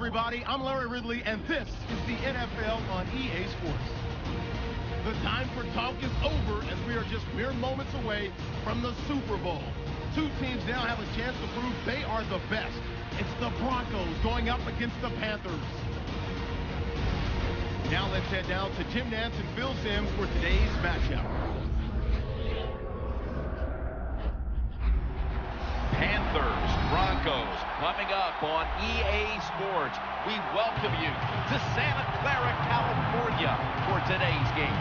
everybody. I'm Larry Ridley, and this is the NFL on EA Sports. The time for talk is over as we are just mere moments away from the Super Bowl. Two teams now have a chance to prove they are the best. It's the Broncos going up against the Panthers. Now let's head down to Jim Nantz and Phil Simms for today's matchup. Panthers, Broncos, coming up on EA Sports. We welcome you to Santa Clara, California for today's game.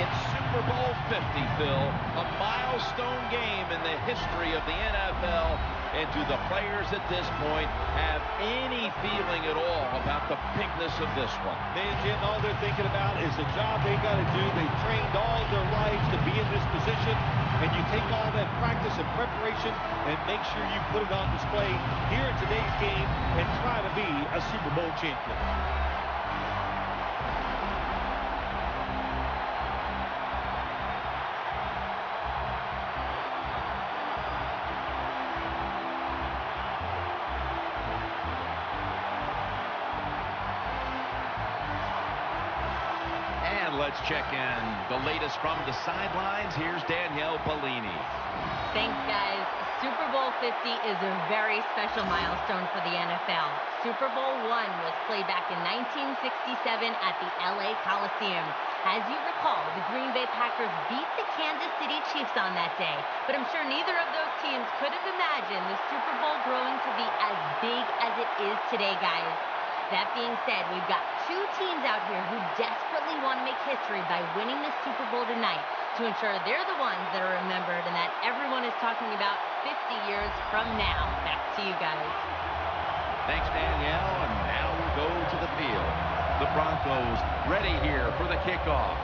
It's Super Bowl 50, Phil, a milestone game in the history of the NFL. And do the players at this point have any feeling at all about the bigness of this one? Man, Jim, all they're thinking about is the job they got to do. They've trained all their lives to be in this position, and you take all that practice and preparation and make sure you put it on display here in today's game and try to be a Super Bowl champion. Let's check in the latest from the sidelines. Here's Danielle Bellini. Thanks, guys. Super Bowl 50 is a very special milestone for the NFL. Super Bowl I was played back in 1967 at the LA Coliseum. As you recall, the Green Bay Packers beat the Kansas City Chiefs on that day. But I'm sure neither of those teams could have imagined the Super Bowl growing to be as big as it is today, guys. That being said, we've got two teams out here who desperately want to make history by winning the Super Bowl tonight to ensure they're the ones that are remembered and that everyone is talking about 50 years from now. Back to you guys. Thanks, Danielle. And now we go to the field. The Broncos ready here for the kickoff.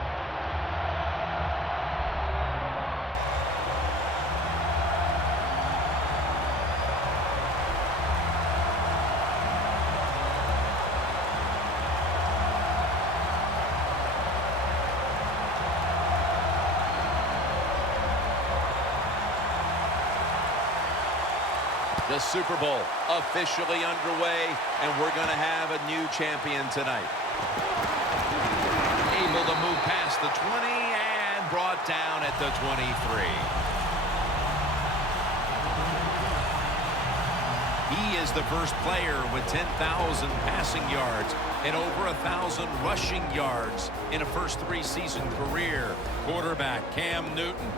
The Super Bowl officially underway, and we're going to have a new champion tonight. Able to move past the 20 and brought down at the 23. He is the first player with 10,000 passing yards and over 1,000 rushing yards in a first three-season career. Quarterback Cam Newton.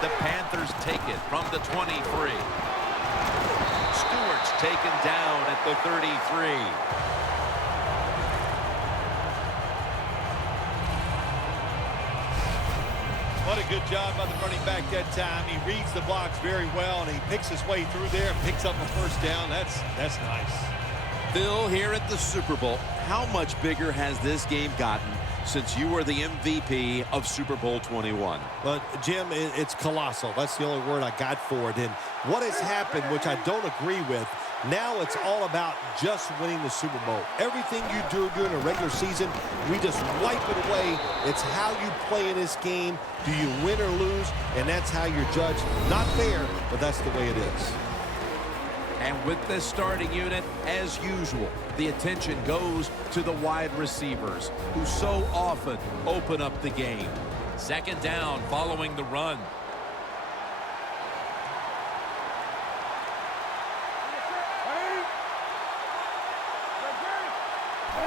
The Panthers take it from the 23. Stewart's taken down at the 33. What a good job by the running back that time. He reads the blocks very well, and he picks his way through there and picks up a first down. That's nice. Phil, here at the Super Bowl, how much bigger has this game gotten since you were the MVP of Super Bowl 21? Well, Jim, it's colossal. That's the only word I got for it. And what has happened, which I don't agree with, now it's all about just winning the Super Bowl. Everything you do during a regular season, we just wipe it away. It's how you play in this game. Do you win or lose? And that's how you're judged. Not fair, but that's the way it is. And with this starting unit, as usual, the attention goes to the wide receivers who so often open up the game. Second down following the run.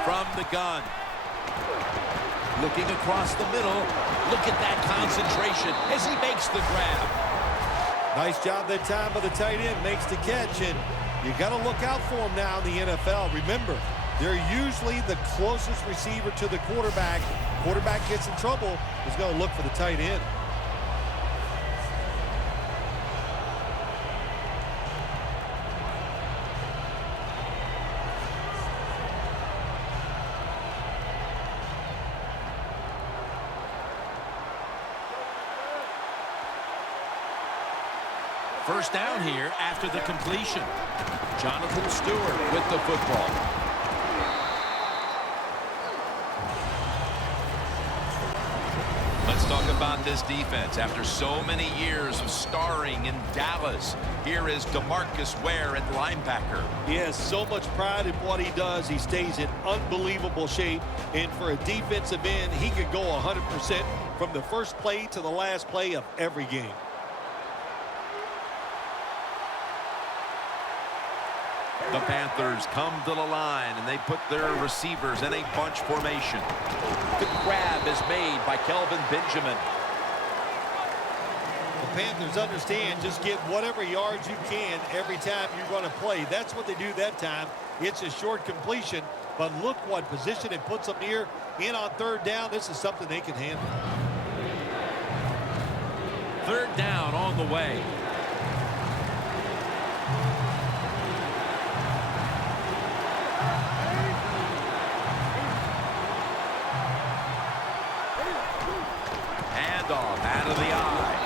From the gun. Looking across the middle. Look at that concentration as he makes the grab. Nice job that time by the tight end. Makes the catch, and you got to look out for him now in the NFL. Remember, they're usually the closest receiver to the quarterback. Quarterback gets in trouble, he's going to look for the tight end. First down here after the completion. Jonathan Stewart with the football. Let's talk about this defense. After so many years of starring in Dallas, here is DeMarcus Ware at linebacker. He has so much pride in what he does. He stays in unbelievable shape. And for a defensive end, he can go 100% from the first play to the last play of every game. The Panthers come to the line, and they put their receivers in a bunch formation. The grab is made by Kelvin Benjamin. The Panthers understand just get whatever yards you can every time you run a play. That's what they do that time. It's a short completion, but look what position it puts them here. In on third down, this is something they can handle. Third down on the way. Handoff out of the eye.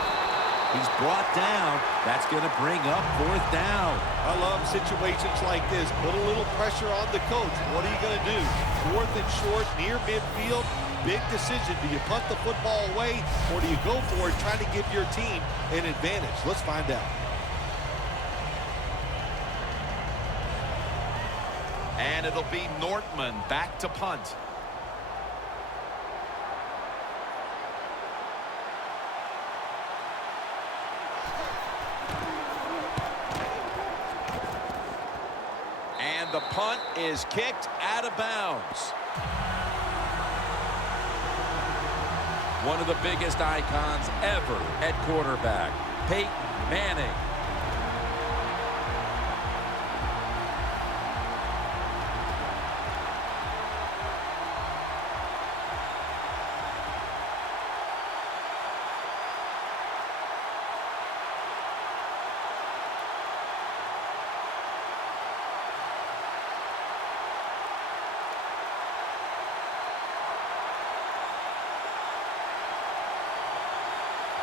He's brought down. That's going to bring up fourth down. I love situations like this. Put a little pressure on the coach. What are you going to do? Fourth and short, near midfield. Big decision. Do you punt the football away, or do you go for it, trying to give your team an advantage? Let's find out. And it'll be Nortman back to punt. And the punt is kicked out of bounds. One of the biggest icons ever at quarterback, Peyton Manning.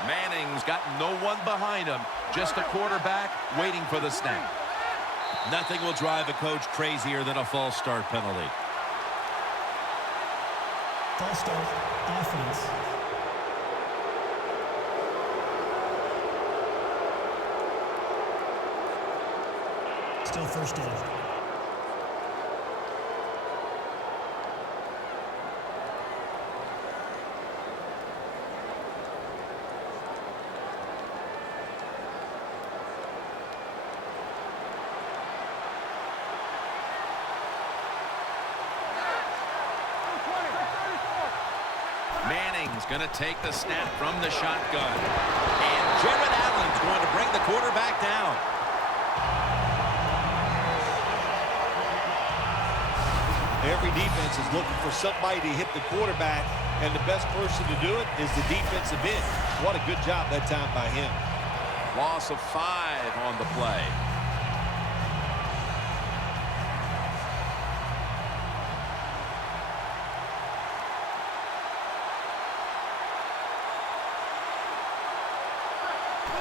Manning's got no one behind him, just a quarterback waiting for the snap. Nothing will drive a coach crazier than a false start penalty. False start, offense. Still first down. Manning's going to take the snap from the shotgun. And Jared Allen's going to bring the quarterback down. Every defense is looking for somebody to hit the quarterback, and the best person to do it is the defensive end. What a good job that time by him. Loss of 5 on the play.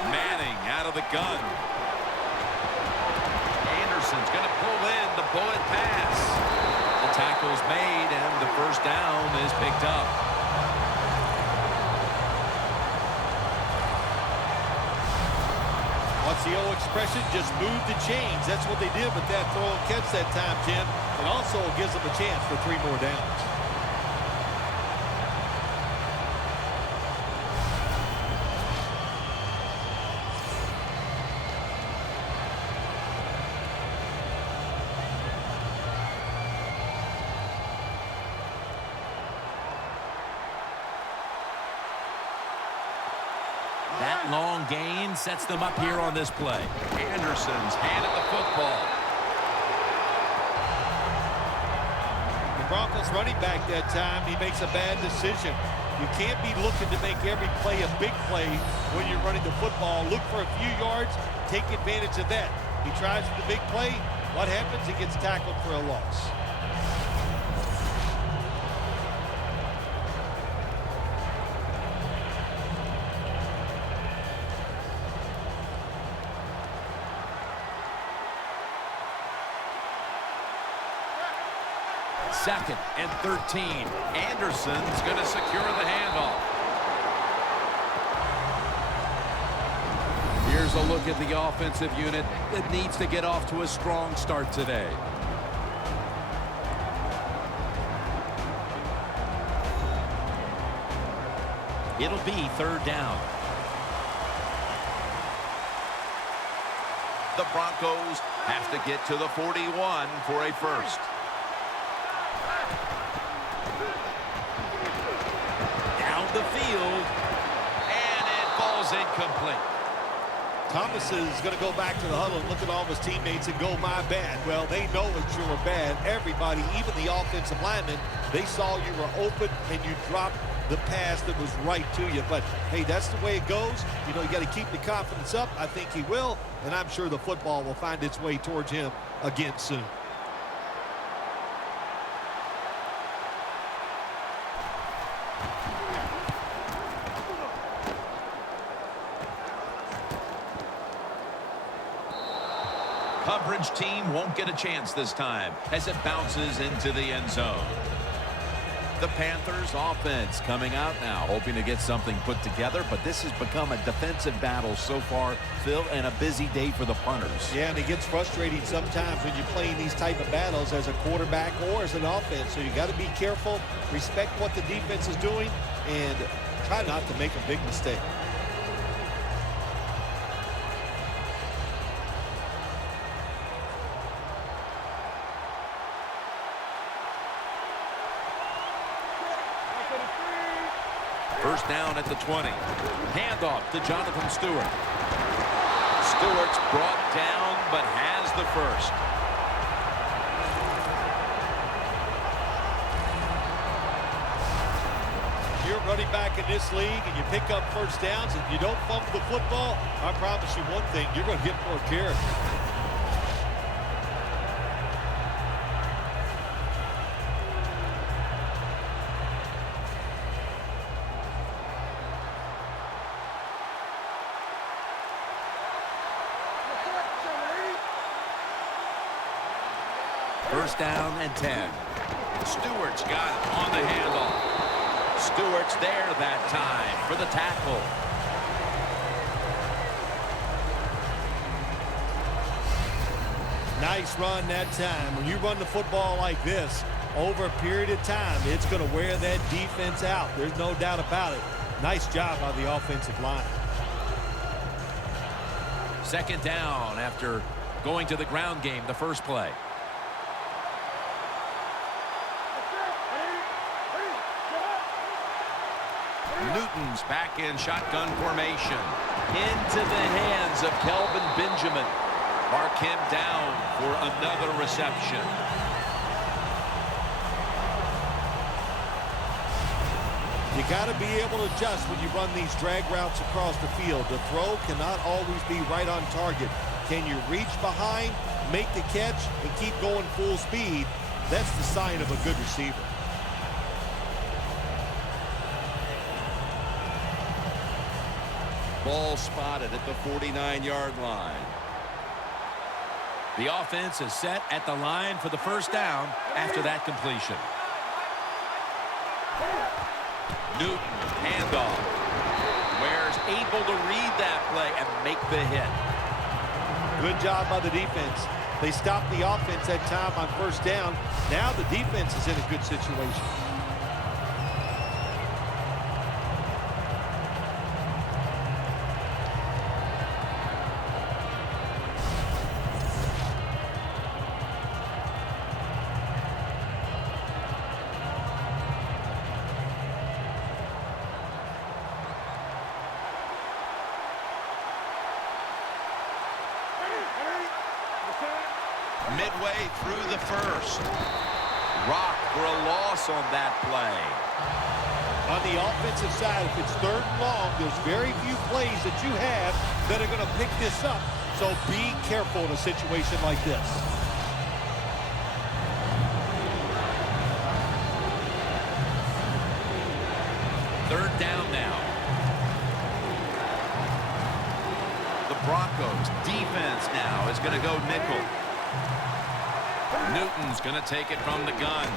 Manning out of the gun. Anderson's going to pull in the bullet pass. The tackle's made, and the first down is picked up. What's the old expression? Just move the chains. That's what they did with that throw and catch that time, Jim. It also gives them a chance for 3 more downs. That long gain sets them up here on this play. Anderson's handed the football. The Broncos running back that time, he makes a bad decision. You can't be looking to make every play a big play when you're running the football. Look for a few yards, take advantage of that. He tries for the big play. What happens? He gets tackled for a loss. 2nd and 13. Anderson's going to secure the handoff. Here's a look at the offensive unit that needs to get off to a strong start today. It'll be 3rd down. The Broncos have to get to the 41 for a first. Down the field, and it falls incomplete. Thomas is going to go back to the huddle and look at all of his teammates and go, my bad. Well, they know that you were bad. Everybody, even the offensive linemen, they saw you were open and you dropped the pass that was right to you. But, hey, that's the way it goes. You know, you got to keep the confidence up. I think he will, and I'm sure the football will find its way towards him again soon. Coverage team won't get a chance this time as it bounces into the end zone. The Panthers offense coming out now, hoping to get something put together, but this has become a defensive battle so far, Phil, and a busy day for the punters. Yeah, and it gets frustrating sometimes when you're playing these type of battles as a quarterback or as an offense. So you got to be careful, respect what the defense is doing, and try not to make a big mistake. First down at the 20. Handoff to Jonathan Stewart. Stewart's brought down, but has the first. You're running back in this league and you pick up first downs and you don't fumble the football, I promise you one thing, you're going to get more carries. First down and 10. Stewart's got it on the handoff. Stewart's there that time for the tackle. Nice run that time. When you run the football like this, over a period of time, it's going to wear that defense out. There's no doubt about it. Nice job by the offensive line. Second down after going to the ground game the first play. Newton's back in shotgun formation. Into the hands of Kelvin Benjamin. Mark him down for another reception. You got to be able to adjust when you run these drag routes across the field. The throw cannot always be right on target. Can you reach behind, make the catch, and keep going full speed? That's the sign of a good receiver. Ball spotted at the 49-yard line. The offense is set at the line for the first down after that completion. Newton, handoff. Ware's able to read that play and make the hit. Good job by the defense. They stopped the offense that time on first down. Now the defense is in a good situation. Midway through the first. Rock for a loss on that play. On the offensive side, if it's 3rd and long, there's very few plays that you have that are going to pick this up. So be careful in a situation like this. Third down now. The Broncos defense now is going to go nickel. Newton's going to take it from the gun.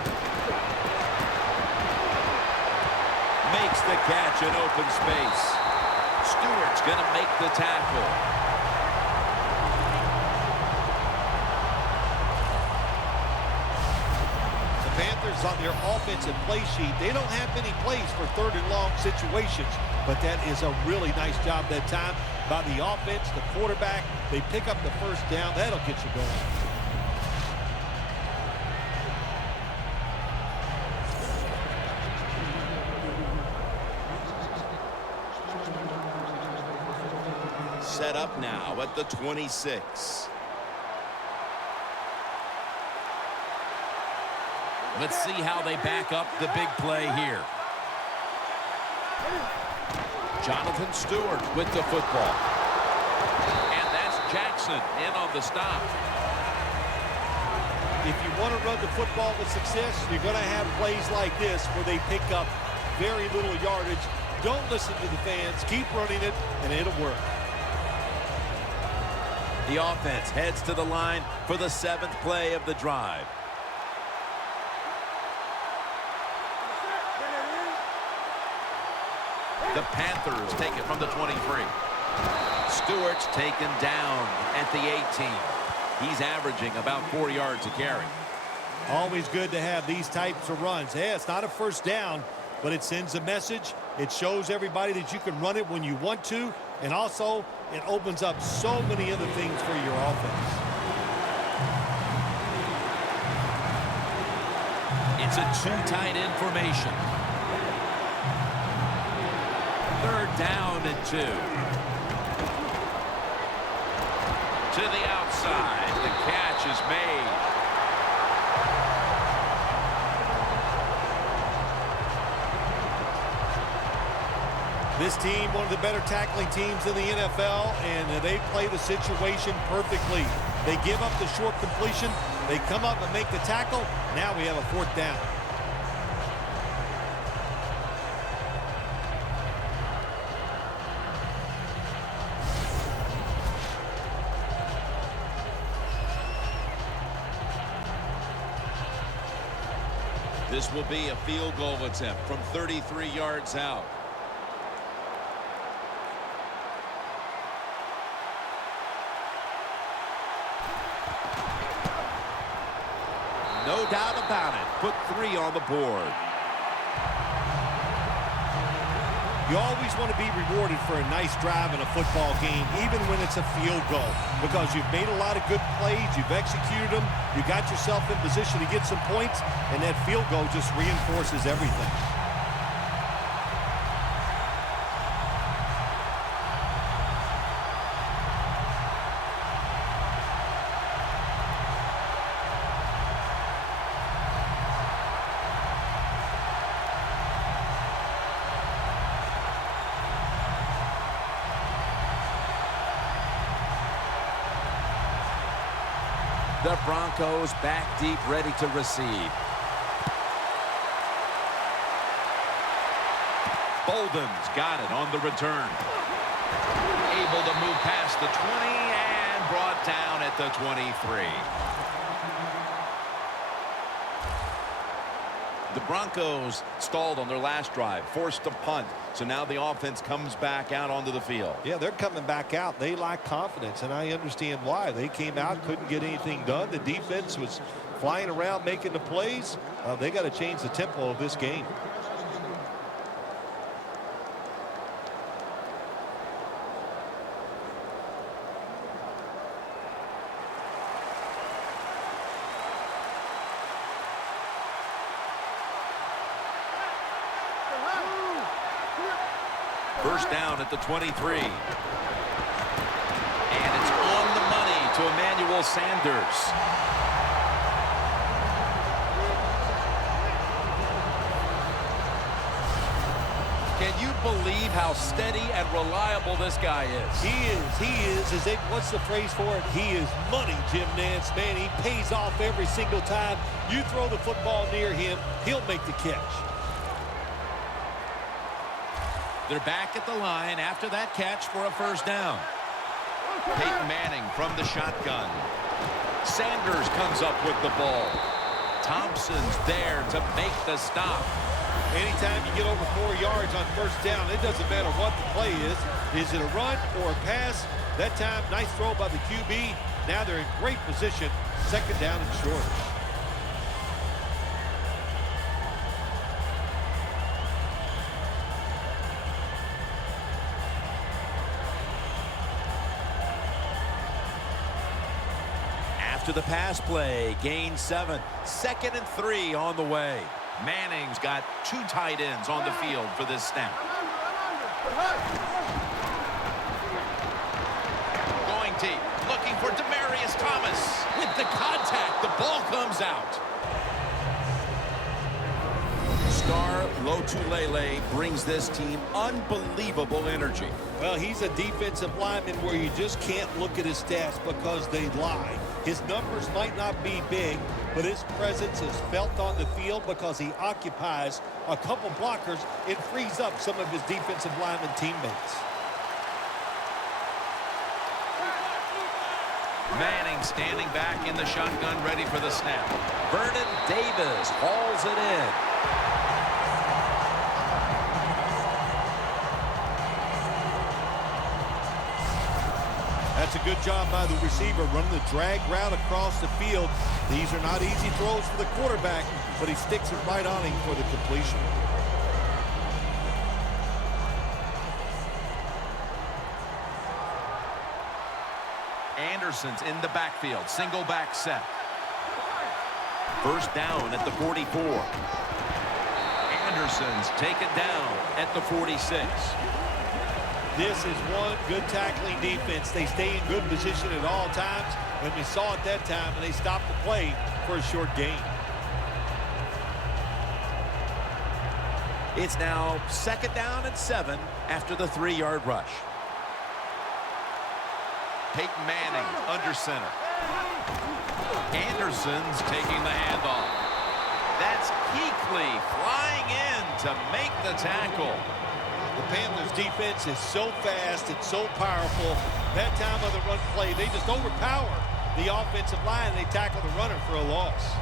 Makes the catch in open space. Stewart's going to make the tackle. Panthers on their offensive play sheet, they don't have many plays for third and long situations, but that is a really nice job that time by the offense, the quarterback. They pick up the first down. That'll get you going. Set up now at the 26. Let's see how they back up the big play here. Jonathan Stewart with the football. And that's Jackson in on the stop. If you want to run the football with success, you're going to have plays like this where they pick up very little yardage. Don't listen to the fans. Keep running it, and it'll work. The offense heads to the line for the 7th play of the drive. The Panthers take it from the 23. Stewart's taken down at the 18. He's averaging about 4 yards a carry. Always good to have these types of runs. Yeah, it's not a first down, but it sends a message. It shows everybody that you can run it when you want to, and also it opens up so many other things for your offense. It's a two-tight end formation. 3rd down and 2. To the outside. The catch is made. This team, one of the better tackling teams in the NFL, and they play the situation perfectly. They give up the short completion. They come up and make the tackle. Now we have a 4th down. This will be a field goal attempt from 33 yards out. No doubt about it. Put 3 on the board. You always want to be rewarded for a nice drive in a football game, even when it's a field goal, because you've made a lot of good plays, you've executed them, you got yourself in position to get some points, and that field goal just reinforces everything. The Broncos back deep, ready to receive. Bolden's got it on the return. Able to move past the 20 and brought down at the 23. The Broncos stalled on their last drive, forced a punt. So now the offense comes back out onto the field. Yeah, they're coming back out. They lack confidence, and I understand why. They came out, couldn't get anything done. The defense was flying around making the plays. They got to change the tempo of this game. First down at the 23. And it's on the money to Emmanuel Sanders. Can you believe how steady and reliable this guy is? He is. What's the phrase for it? He is money, Jim Nance. Man, he pays off every single time. You throw the football near him, he'll make the catch. They're back at the line after that catch for a first down. Peyton Manning from the shotgun. Sanders comes up with the ball. Thompson's there to make the stop. Anytime you get over 4 yards on first down, it doesn't matter what the play is. Is it a run or a pass? That time, nice throw by the QB. Now they're in great position. Second down and short. After the pass play, gain 7. 2nd and 3 on the way. Manning's got 2 tight ends on the field for this snap. Going deep, looking for Demaryius Thomas. With the contact, the ball comes out. Star Lotulelei brings this team unbelievable energy. Well, he's a defensive lineman where you just can't look at his stats because they lie. His numbers might not be big, but his presence is felt on the field because he occupies a couple blockers. It frees up some of his defensive lineman teammates. Manning standing back in the shotgun, ready for the snap. Vernon Davis hauls it in. That's a good job by the receiver, running the drag route across the field. These are not easy throws for the quarterback, but he sticks it right on him for the completion. Anderson's in the backfield, single back set. First down at the 44. Anderson's taken down at the 46. This is one good tackling defense. They stay in good position at all times, and we saw it that time, and they stopped the play for a short gain. It's now 2nd down and 7 after the 3-yard rush. Peyton Manning under center. Anderson's taking the handoff. That's Kuechly flying in to make the tackle. The Panthers defense is so fast and so powerful. That time of the run play, they just overpower the offensive line. They tackle the runner for a loss.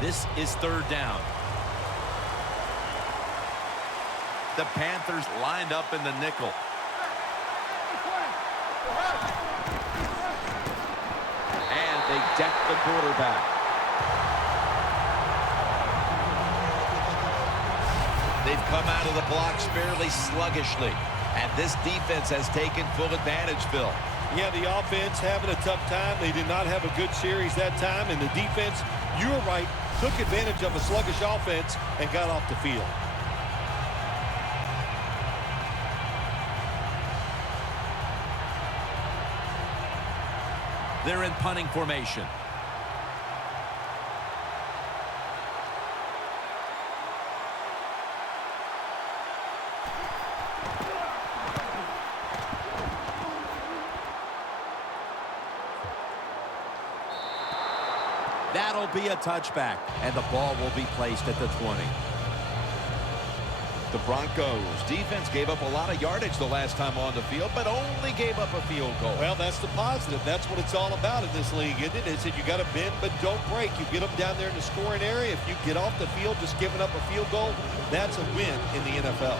This is 3rd down. The Panthers lined up in the nickel. And they deck the quarterback. They've come out of the blocks fairly sluggishly. And this defense has taken full advantage, Phil. Yeah, the offense having a tough time. They did not have a good series that time. And the defense, you were right, took advantage of a sluggish offense and got off the field. They're in punting formation. That'll be a touchback, and the ball will be placed at the 20. The Broncos defense gave up a lot of yardage the last time on the field, but only gave up a field goal. Well, that's the positive. That's what it's all about in this league, isn't it? They said you got to bend, but don't break. You get them down there in the scoring area. If you get off the field just giving up a field goal, that's a win in the NFL.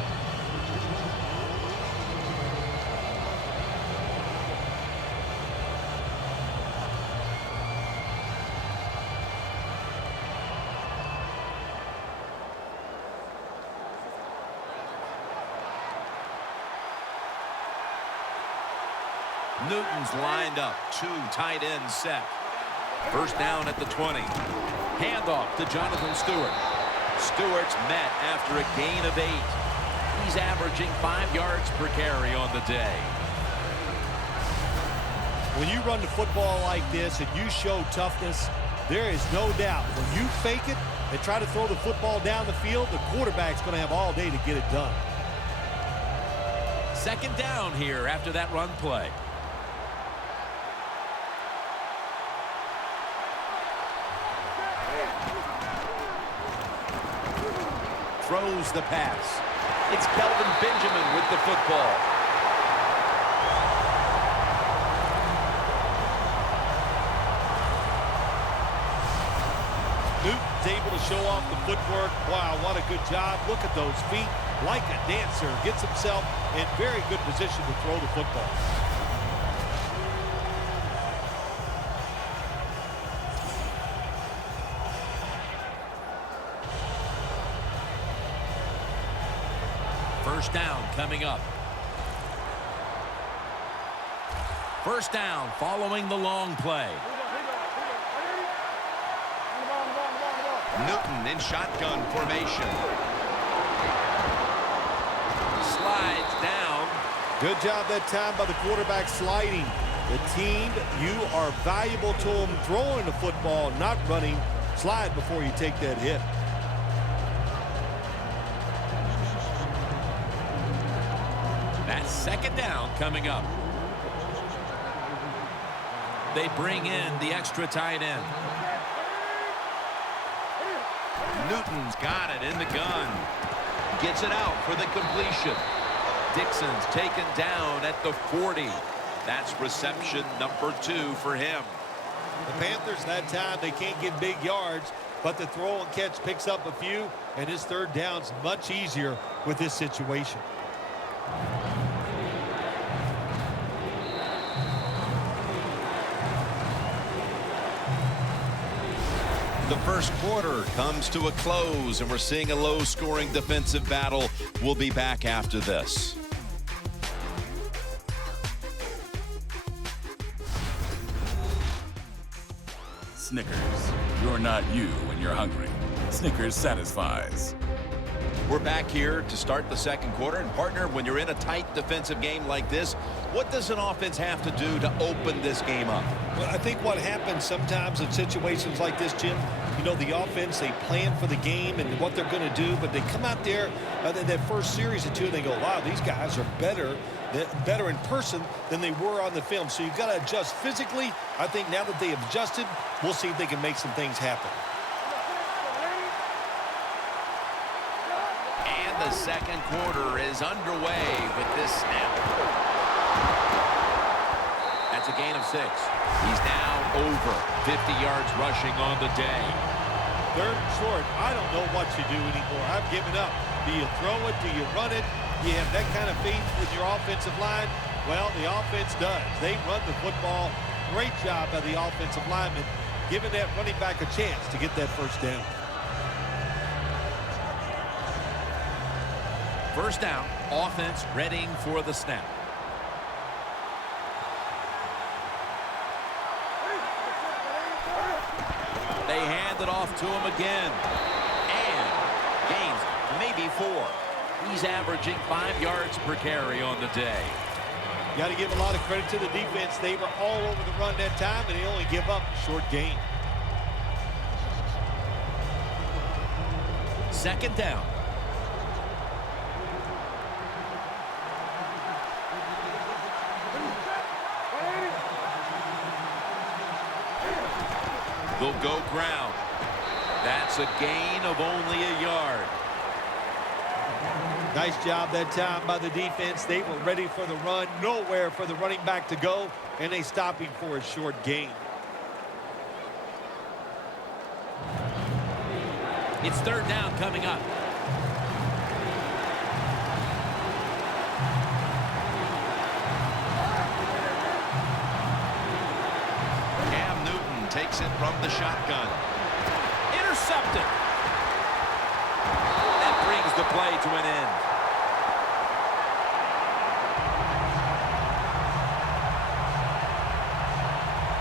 Newton's lined up, 2 tight ends set. First down at the 20. Handoff to Jonathan Stewart. Stewart's met after a gain of 8. He's averaging 5 yards per carry on the day. When you run the football like this and you show toughness, there is no doubt when you fake it and try to throw the football down the field, the quarterback's going to have all day to get it done. 2nd down here after that run play. throws the pass. It's Kelvin Benjamin with the football. Newton's able to show off the footwork. Wow, what a good job. Look at those feet. Like a dancer. Gets himself in very good position to throw the football. First down coming up. First down following the long play. Newton in shotgun formation. Slides down. Good job that time by the quarterback sliding. The team, you are valuable to them throwing the football, not running. Slide before you take that hit. That's second down coming up. They bring in the extra tight end. Newton's got it in the gun. Gets it out for the completion. Dixon's taken down at the 40. That's reception number 2 for him. The Panthers that time, they can't get big yards, but the throw and catch picks up a few, and his third down's much easier with this situation. The first quarter comes to a close, and we're seeing a low-scoring defensive battle. We'll be back after this. Snickers, you're not you when you're hungry. Snickers satisfies. We're back here to start the second quarter. And partner, when you're in a tight defensive game like this, what does an offense have to do to open this game up? Well, I think what happens sometimes in situations like this, Jim, you know, the offense, they plan for the game and what they're going to do, but they come out there in that first series or two, and they go, wow, these guys are better in person than they were on the film. So you've got to adjust physically. I think now that they have adjusted, we'll see if they can make some things happen. The second quarter is underway with this snap. That's a gain of 6. He's now over 50 yards rushing on the day. Third and short, I don't know what you do anymore. I've given up. Do you throw it? Do you run it? Do you have that kind of faith with your offensive line? Well, the offense does. They run the football. Great job by the offensive lineman, giving that running back a chance to get that first down. First down, offense readying for the snap. They hand it off to him again. And gains maybe 4. He's averaging 5 yards per carry on the day. You got to give a lot of credit to the defense. They were all over the run that time, and they only give up a short gain. Second down. They'll go ground. That's a gain of only a yard. Nice job that time by the defense. They were ready for the run. Nowhere for the running back to go, and they stop him for a short gain. It's third down coming up. Takes it from the shotgun. Intercepted. That brings the play to an end.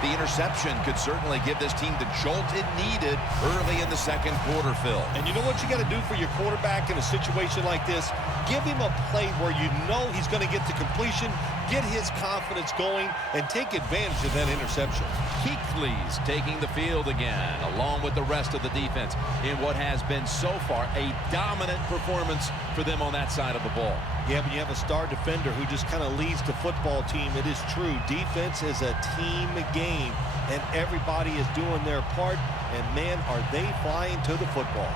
The interception could certainly give this team the jolt it needed early in the second quarter, Phil. And you know what you got to do for your quarterback in a situation like this? Give him a play where you know he's going to get to completion, get his confidence going, and take advantage of that interception. Kuechly's taking the field again, along with the rest of the defense, in what has been so far a dominant performance for them on that side of the ball. Yeah, but you have a star defender who just kind of leads the football team. It is true. Defense is a team game, and everybody is doing their part, and man, are they flying to the football.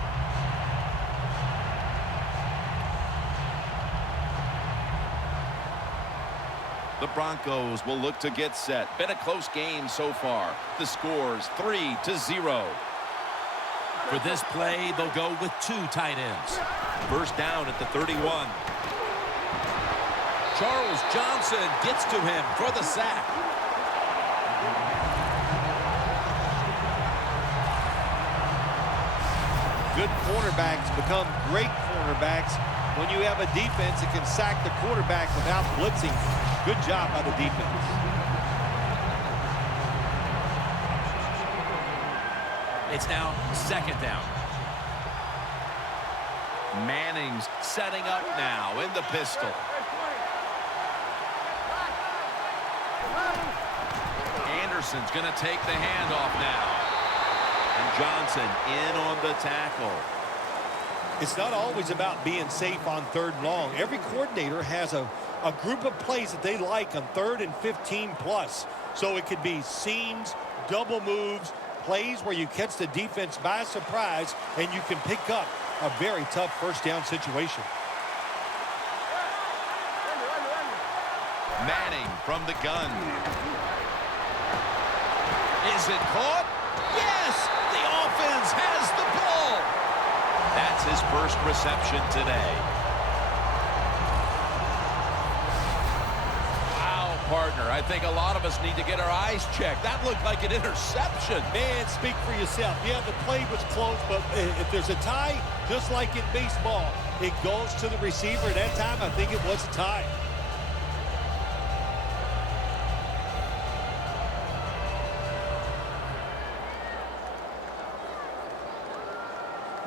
The Broncos will look to get set. Been a close game so far. The score's 3-0. For this play, they'll go with 2 tight ends. First down at the 31. Charles Johnson gets to him for the sack. Good cornerbacks become great cornerbacks when you have a defense that can sack the quarterback without blitzing. Good job by the defense. It's now second down. Manning's setting up now in the pistol. Anderson's going to take the handoff now. And Johnson in on the tackle. It's not always about being safe on 3rd and long. Every coordinator has a group of plays that they like on 3rd and 15 plus. So it could be seams, double moves, plays where you catch the defense by surprise and you can pick up a very tough first down situation. Manning from the gun. Is it caught? Yes! The offense has the ball. That's his first reception today. Wow, partner. I think a lot of us need to get our eyes checked. That looked like an interception. Man, speak for yourself. Yeah, the play was close, but if there's a tie, just like in baseball, it goes to the receiver. At that time, I think it was a tie.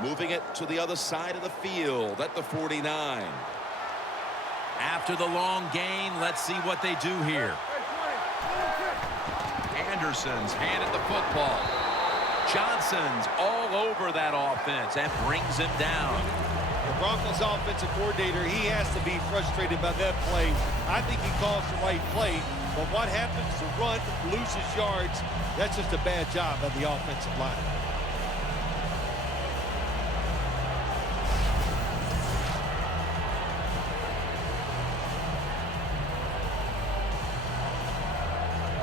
Moving it to the other side of the field at the 49. After the long gain, let's see what they do here. Anderson's handed the football. Johnson's all over that offense and brings him down. The Broncos offensive coordinator, he has to be frustrated by that play. I think he calls the right play, but what happens? The run loses yards. That's just a bad job by the offensive line.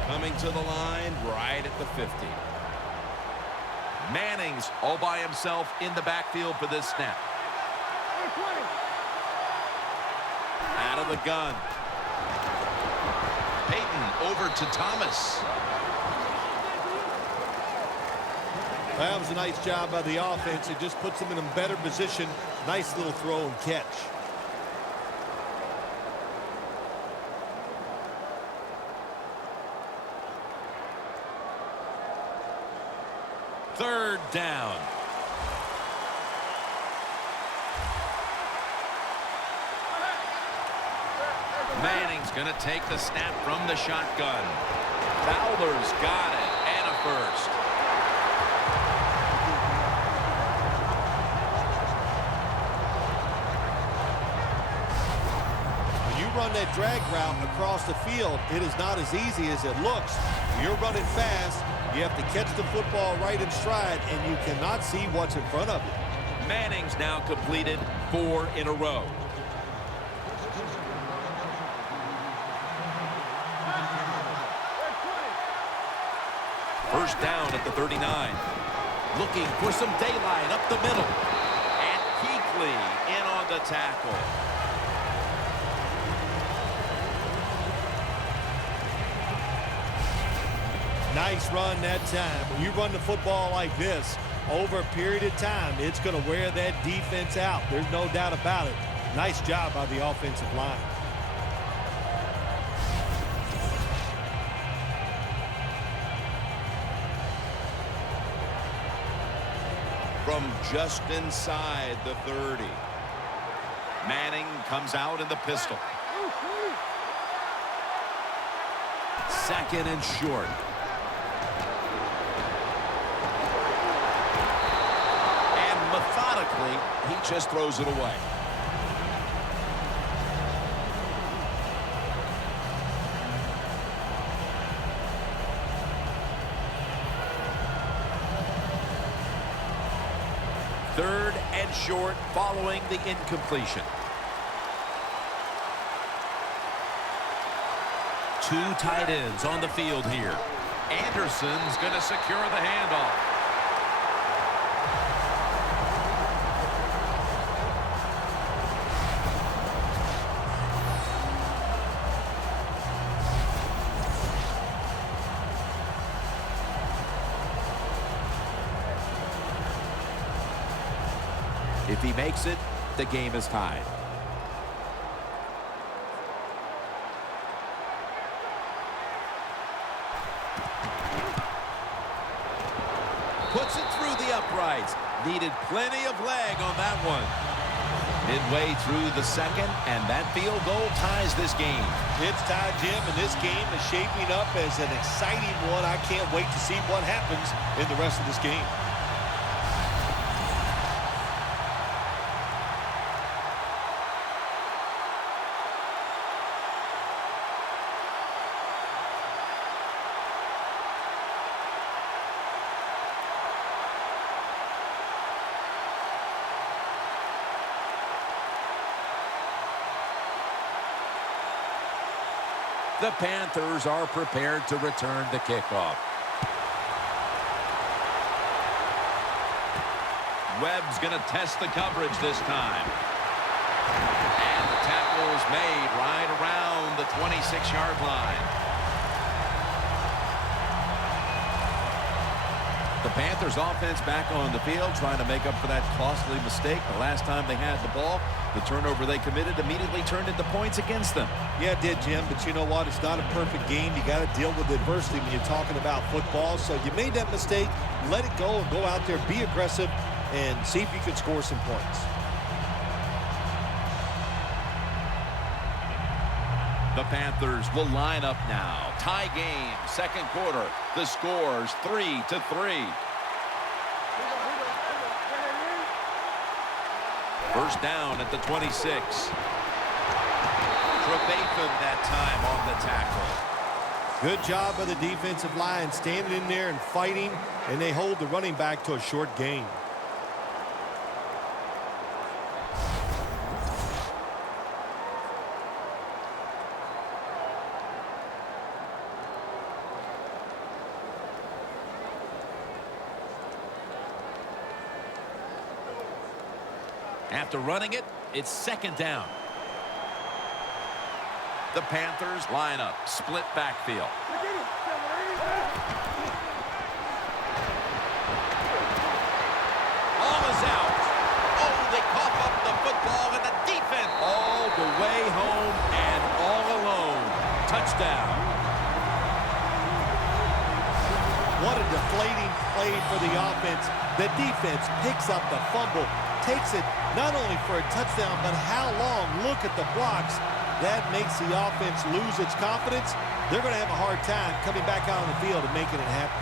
Coming to the line right at the 50. Manning's all by himself in the backfield for this snap. Out of the gun. Peyton over to Thomas. That was a nice job by the offense. It just puts them in a better position. Nice little throw and catch. Third down. Manning's going to take the snap from the shotgun. Fowler's got it, and a first. When you run that drag route across the field, it is not as easy as it looks. You're running fast. You have to catch the football right in stride, and you cannot see what's in front of you. Manning's now completed 4 in a row. First down at the 39. Looking for some daylight up the middle. And Kuechly in on the tackle. Nice run that time. When you run the football like this, over a period of time, it's going to wear that defense out. There's no doubt about it. Nice job by the offensive line. From just inside the 30. Manning comes out in the pistol. Second and short. Methodically, he just throws it away. Third and short following the incompletion. two tight ends on the field here. Anderson's going to secure the handoff. If he makes it, the game is tied. Puts it through the uprights. Needed plenty of leg on that one. Midway through the second, and that field goal ties this game. It's tied, Jim, and this game is shaping up as an exciting one. I can't wait to see what happens in the rest of this game. The Panthers are prepared to return the kickoff. Webb's going to test the coverage this time. And the tackle's made right around the 26-yard line. The Panthers offense back on the field trying to make up for that costly mistake the last time they had the ball. The turnover they committed immediately turned into points against them. Yeah, it did, Jim, but you know what? It's not a perfect game. You got to deal with adversity when you're talking about football. So you made that mistake, let it go, and go out there, be aggressive, and see if you can score some points. The Panthers will line up now. Tie game, second quarter. The score's 3-3. First down at the 26. Trevathan that time on the tackle. Good job by the defensive line, standing in there and fighting, and they hold the running back to a short gain. After running it, it's second down. The Panthers line up, split backfield. Ball is out. Oh, they cough up the football, and the defense all the way home and all alone. Touchdown. What a deflating play for the offense. The defense picks up the fumble, takes it not only for a touchdown, but how long? Look at the blocks. That makes the offense lose its confidence. They're going to have a hard time coming back out on the field and making it happen.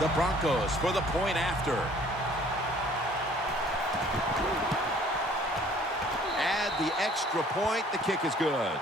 The Broncos for the point after. Add the extra point. The kick is good.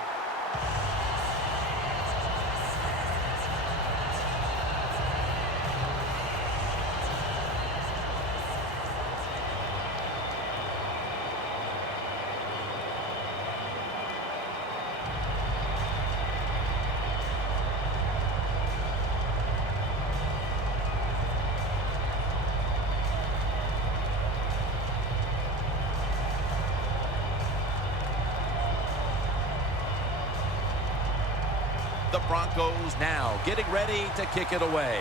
The Broncos now getting ready to kick it away.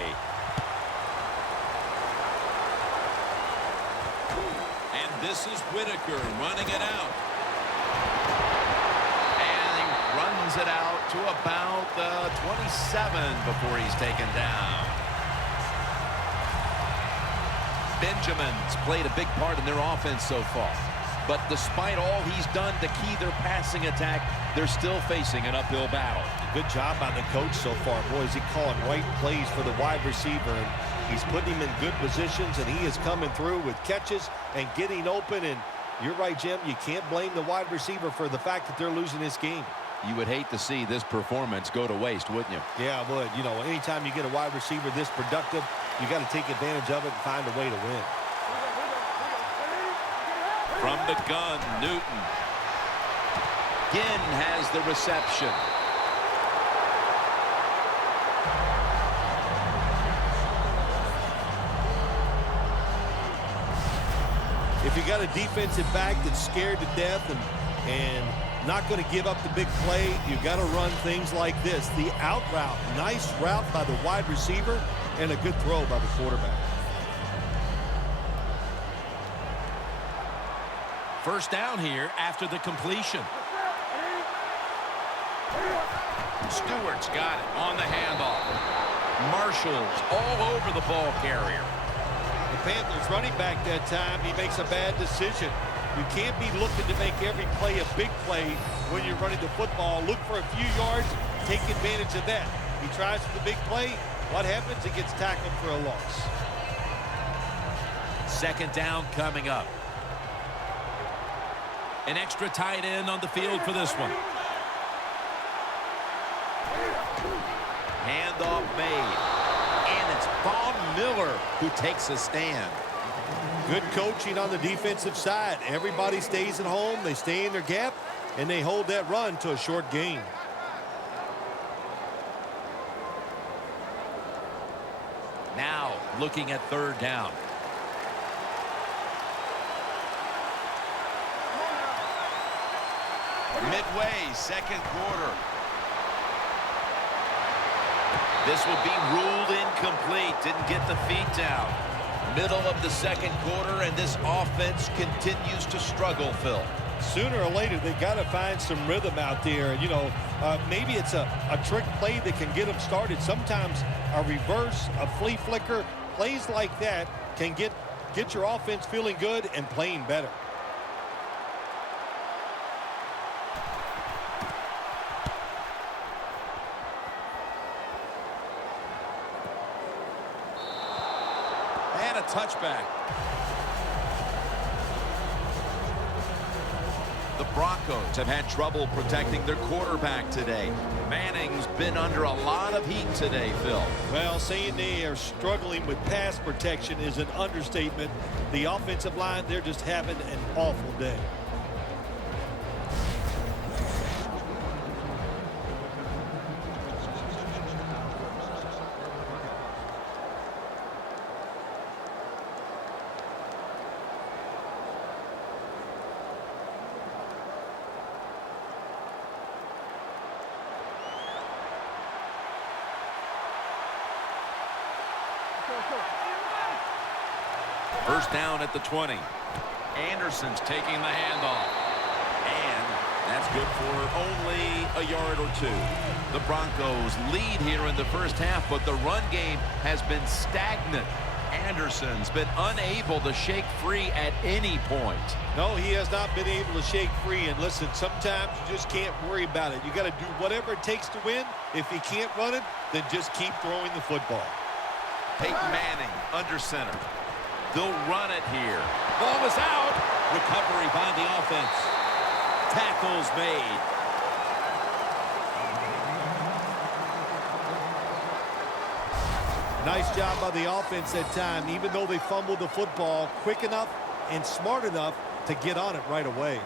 And this is Whitaker running it out. And he runs it out to about the 27 before he's taken down. Benjamin's played a big part in their offense so far. But despite all he's done to key their passing attack, they're still facing an uphill battle. Good job by the coach so far. Boy, is he calling right plays for the wide receiver. And he's putting him in good positions, and he is coming through with catches and getting open. And you're right, Jim, you can't blame the wide receiver for the fact that they're losing this game. You would hate to see this performance go to waste, wouldn't you? Yeah, I would. You know, anytime you get a wide receiver this productive, you got to take advantage of it and find a way to win. From the gun, Newton. Ginn has the reception. If you got a defensive back that's scared to death and not going to give up the big play, you've got to run things like this. The out route, nice route by the wide receiver, and a good throw by the quarterback. First down here after the completion. Stewart's got it on the handoff. Marshall's all over the ball carrier. The Panthers running back that time, he makes a bad decision. You can't be looking to make every play a big play when you're running the football. Look for a few yards, take advantage of that. He tries for the big play. What happens? He gets tackled for a loss. Second down coming up. An extra tight end on the field for this one. Handoff made. And it's Von Miller who takes a stand. Good coaching on the defensive side. Everybody stays at home. They stay in their gap, and they hold that run to a short gain. Now looking at third down. Midway, second quarter. This will be ruled incomplete. Didn't get the feet down. Middle of the second quarter, and this offense continues to struggle, Phil. Sooner or later, they got to find some rhythm out there. You know, maybe it's a trick play that can get them started. Sometimes a reverse, a flea flicker, plays like that can get your offense feeling good and playing better. And a touchback. The Broncos have had trouble protecting their quarterback today. Manning's been under a lot of heat today, Phil. Well, saying they are struggling with pass protection is an understatement. The offensive line, they're just having an awful day. First down at the 20. Anderson's taking the handoff. And that's good for only a yard or two. The Broncos lead here in the first half, but the run game has been stagnant. Anderson's been unable to shake free at any point. No, he has not been able to shake free. And listen, sometimes you just can't worry about it. You got to do whatever it takes to win. If he can't run it, then just keep throwing the football. Peyton Manning under center. They'll run it here. Ball is out. Recovery by the offense. Tackles made. Nice job by the offense that time, even though they fumbled the football, quick enough and smart enough to get on it right away.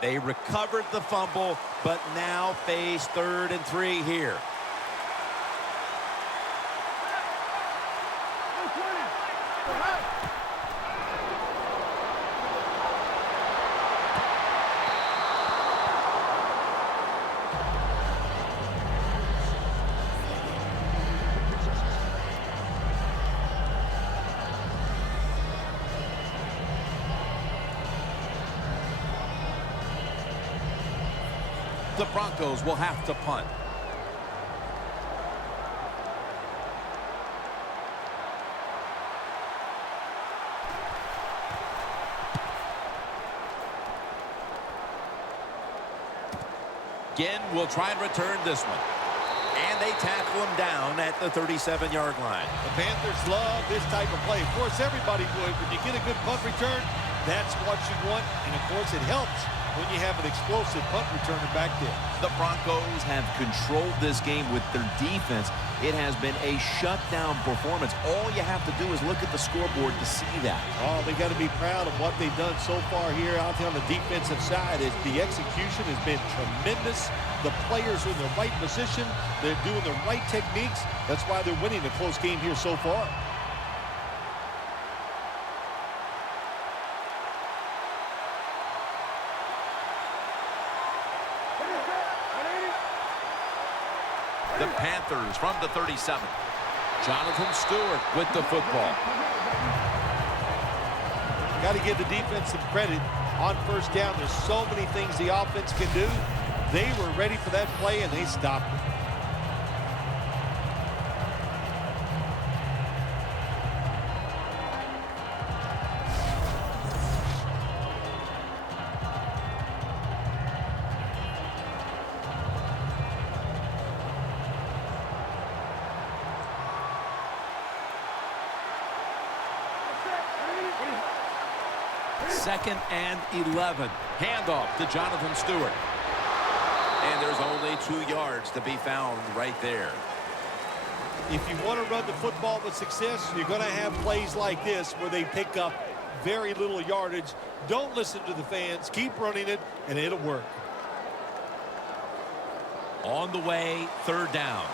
They recovered the fumble, but now face 3rd and 3 here. The Broncos will have to punt. Again, we'll try and return this one. And they tackle him down at the 37-yard line. The Panthers love this type of play. Of course, everybody would. When you get a good punt return, that's what you want. And, of course, it helps when you have an explosive punt returner back there. The Broncos have controlled this game with their defense. It has been a shutdown performance. All you have to do is look at the scoreboard to see that. Oh, they got to be proud of what they've done so far here out there on the defensive side. The execution has been tremendous. The players are in the right position. They're doing the right techniques. That's why they're winning a close game here so far. The Panthers from the 37. Jonathan Stewart with the football. Got to give the defense some credit on first down. There's so many things the offense can do. They were ready for that play, and they stopped it. Second and 11. Handoff to Jonathan Stewart. And there's only 2 yards to be found right there. If you want to run the football with success, you're going to have plays like this where they pick up very little yardage. Don't listen to the fans. Keep running it, and it'll work. On the way, third down.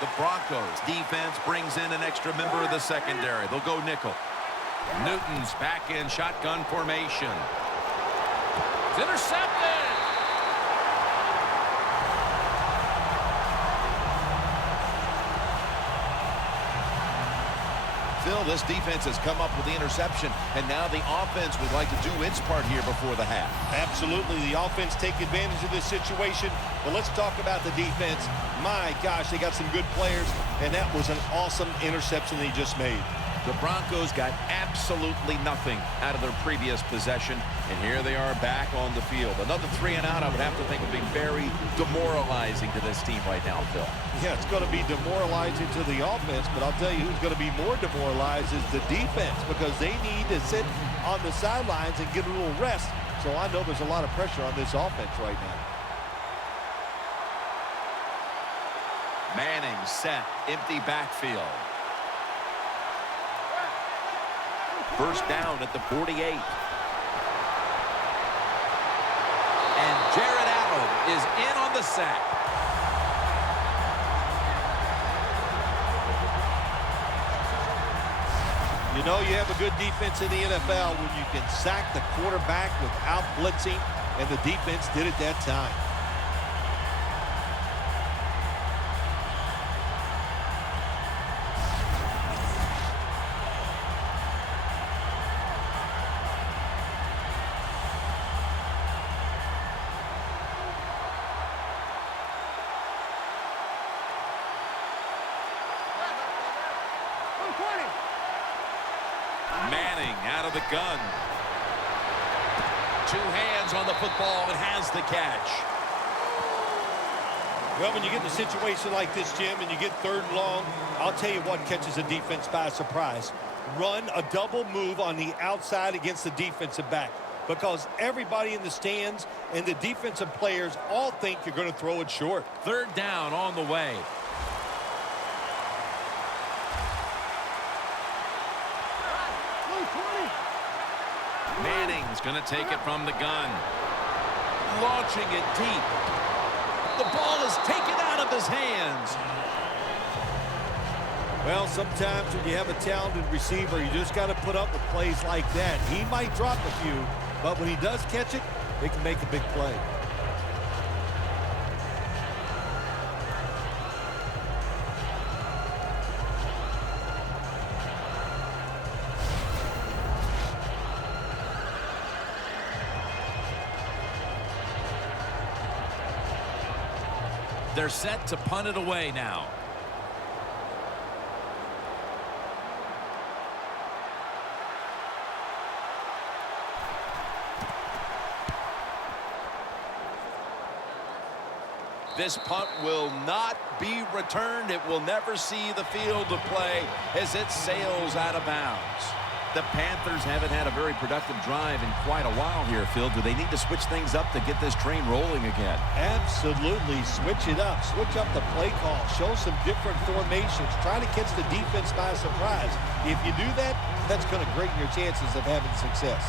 The Broncos defense brings in an extra member of the secondary. They'll go nickel. Newton's back in shotgun formation. It's intercepted. Phil, this defense has come up with the interception, and now the offense would like to do its part here before the half. Absolutely. The offense take advantage of this situation. But let's talk about the defense. My gosh, they got some good players, and that was an awesome interception they just made. The Broncos got absolutely nothing out of their previous possession, and here they are back on the field. Another 3 and out, I would have to think, would be very demoralizing to this team right now, Phil. Yeah, it's going to be demoralizing to the offense, but I'll tell you who's going to be more demoralized is the defense, because they need to sit on the sidelines and get a little rest. So I know there's a lot of pressure on this offense right now. Manning set, empty backfield. First down at the 48. And Jared Allen is in on the sack. You know you have a good defense in the NFL when you can sack the quarterback without blitzing, and the defense did it that time. Manning out of the gun. 2 hands on the football and has the catch. Well, when you get in a situation like this, Jim, and you get 3rd and long, I'll tell you what catches a defense by surprise. Run a double move on the outside against the defensive back, because everybody in the stands and the defensive players all think you're going to throw it short. 3rd down on the way. Manning's going to take it from the gun. Launching it deep. The ball is taken out of his hands. Well, sometimes when you have a talented receiver, you just got to put up with plays like that. He might drop a few, but when he does catch it, he can make a big play. They're set to punt it away now. This punt will not be returned. It will never see the field of play as it sails out of bounds. The Panthers haven't had a very productive drive in quite a while here, Phil. Do they need to switch things up to get this train rolling again? Absolutely. Switch it up. Switch up the play call. Show some different formations. Try to catch the defense by surprise. If you do that, that's going to greaten your chances of having success.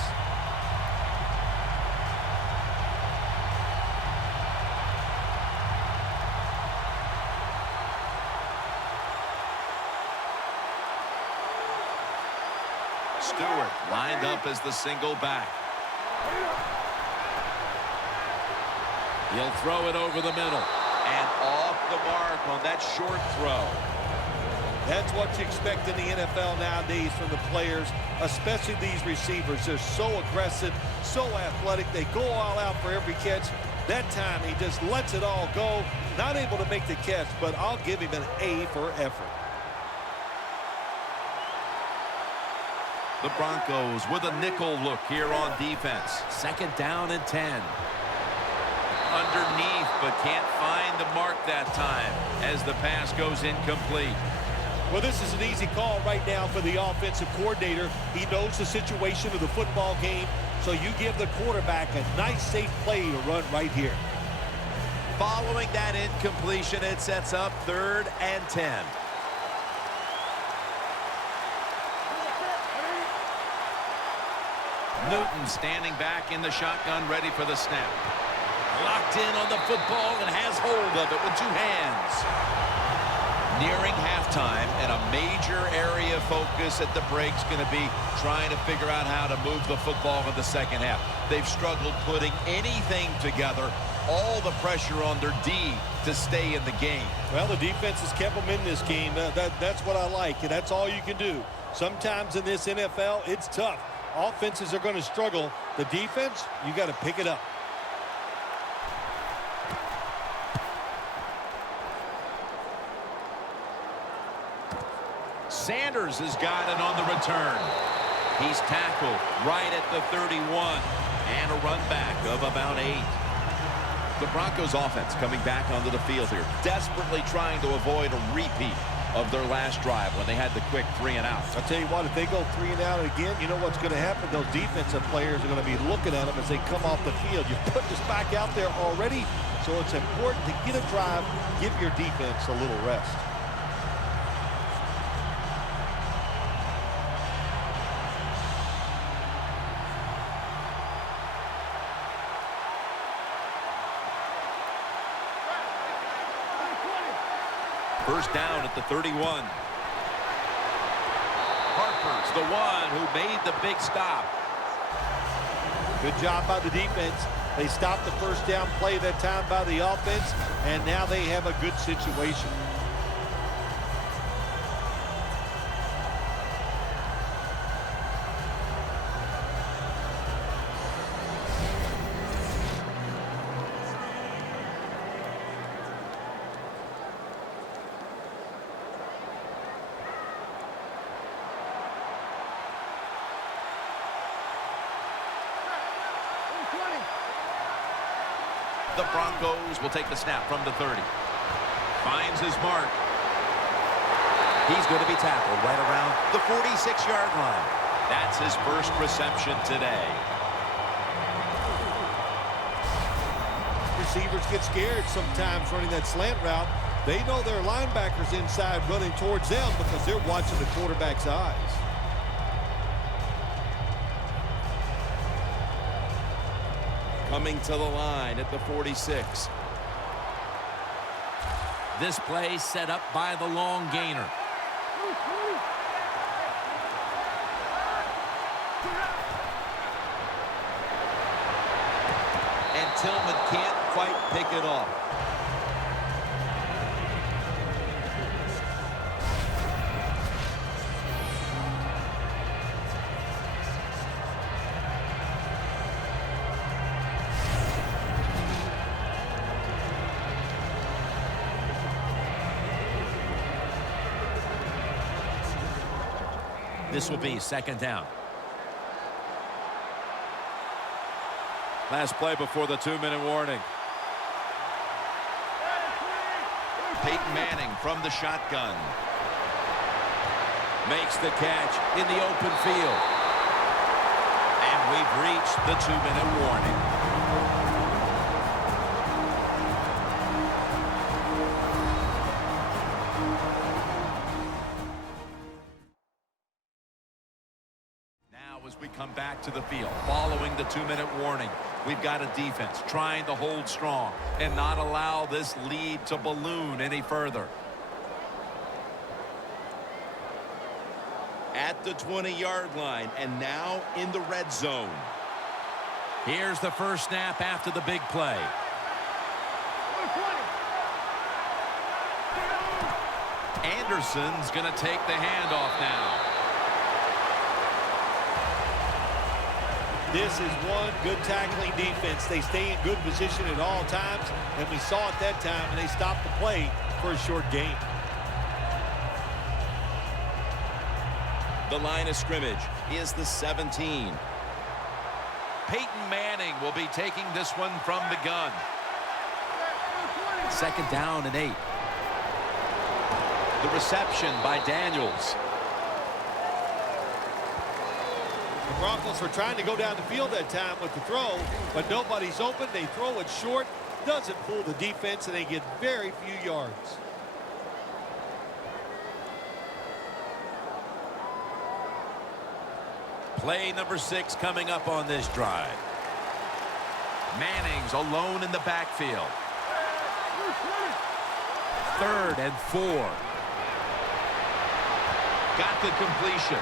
Stewart lined up as the single back. He'll throw it over the middle and off the mark on that short throw. That's what you expect in the NFL nowadays from the players, especially these receivers. They're so aggressive, so athletic. They go all out for every catch. That time he just lets it all go. Not able to make the catch, but I'll give him an A for effort. The Broncos with a nickel look here on defense. 2nd down and 10. Underneath, but can't find the mark that time as the pass goes incomplete. Well, this is an easy call right now for the offensive coordinator. He knows the situation of the football game, so you give the quarterback a nice, safe play to run right here. Following that incompletion, it sets up 3rd and 10. Newton standing back in the shotgun, ready for the snap. Locked in on the football and has hold of it with 2 hands. Nearing halftime, and a major area of focus at the break's going to be trying to figure out how to move the football in the second half. They've struggled putting anything together, all the pressure on their D to stay in the game. Well, the defense has kept them in this game. That's what I like, and that's all you can do. Sometimes in this NFL, it's tough. Offenses are going to struggle. The defense, you got to pick it up. Sanders has got it on the return. He's tackled right at the 31 and a run back of about 8. The Broncos offense coming back onto the field here, desperately trying to avoid a repeat of their last drive when they had the quick 3 and out. I'll tell you what, if they go 3 and out again, you know what's going to happen? Those defensive players are going to be looking at them as they come off the field. You put this back out there already, so it's important to get a drive, give your defense a little rest. First down at the 31. Harper's the one who made the big stop. Good job by the defense. They stopped the first down play that time by the offense, and now they have a good situation. The Broncos will take the snap from the 30. Finds his mark. He's going to be tackled right around the 46-yard line. That's his first reception today. Receivers get scared sometimes running that slant route. They know their linebackers inside running towards them because they're watching the quarterback's eyes. Coming to the line at the 46. This play set up by the long gainer. And Tillman can't quite pick it off. This will be second down. Last play before the 2-minute warning. Peyton Manning from the shotgun. Makes the catch in the open field. And we've reached the 2-minute warning. Now as we come back to the field, following the 2-minute warning, we've got a defense trying to hold strong and not allow this lead to balloon any further. At the 20-yard line, and now in the red zone. Here's the first snap after the big play. Anderson's going to take the handoff now. This is one good tackling defense. They stay in good position at all times, and we saw it that time, and they stopped the play for a short gain. The line of scrimmage is the 17. Peyton Manning will be taking this one from the gun. 2nd down and 8. The reception by Daniels. The Broncos were trying to go down the field that time with the throw, but nobody's open. They throw it short, doesn't fool the defense, and they get very few yards. Play number 6 coming up on this drive. Manning's alone in the backfield. 3rd and 4. Got the completion.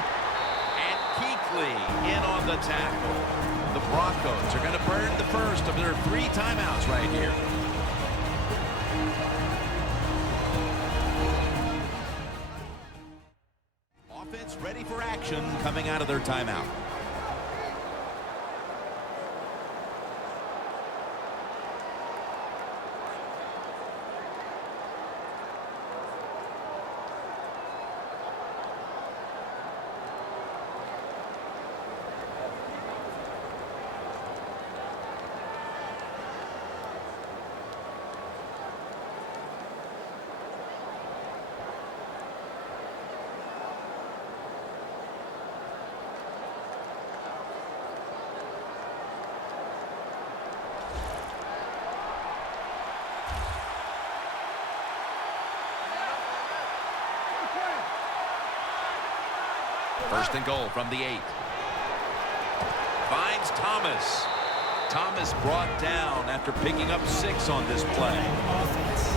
And Kuechly in on the tackle. The Broncos are going to burn the first of their 3 timeouts right here. Offense ready for action coming out of their timeout. First and goal from the 8. Finds Thomas. Thomas brought down after picking up 6 on this play. Offense.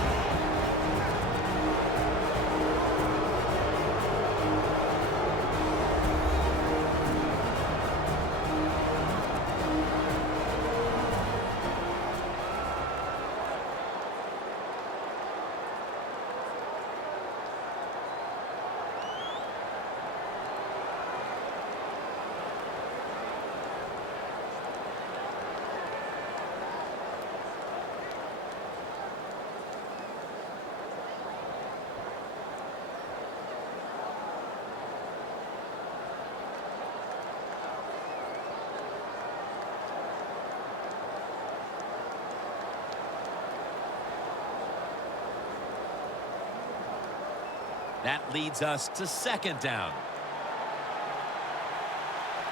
That leads us to 2nd down.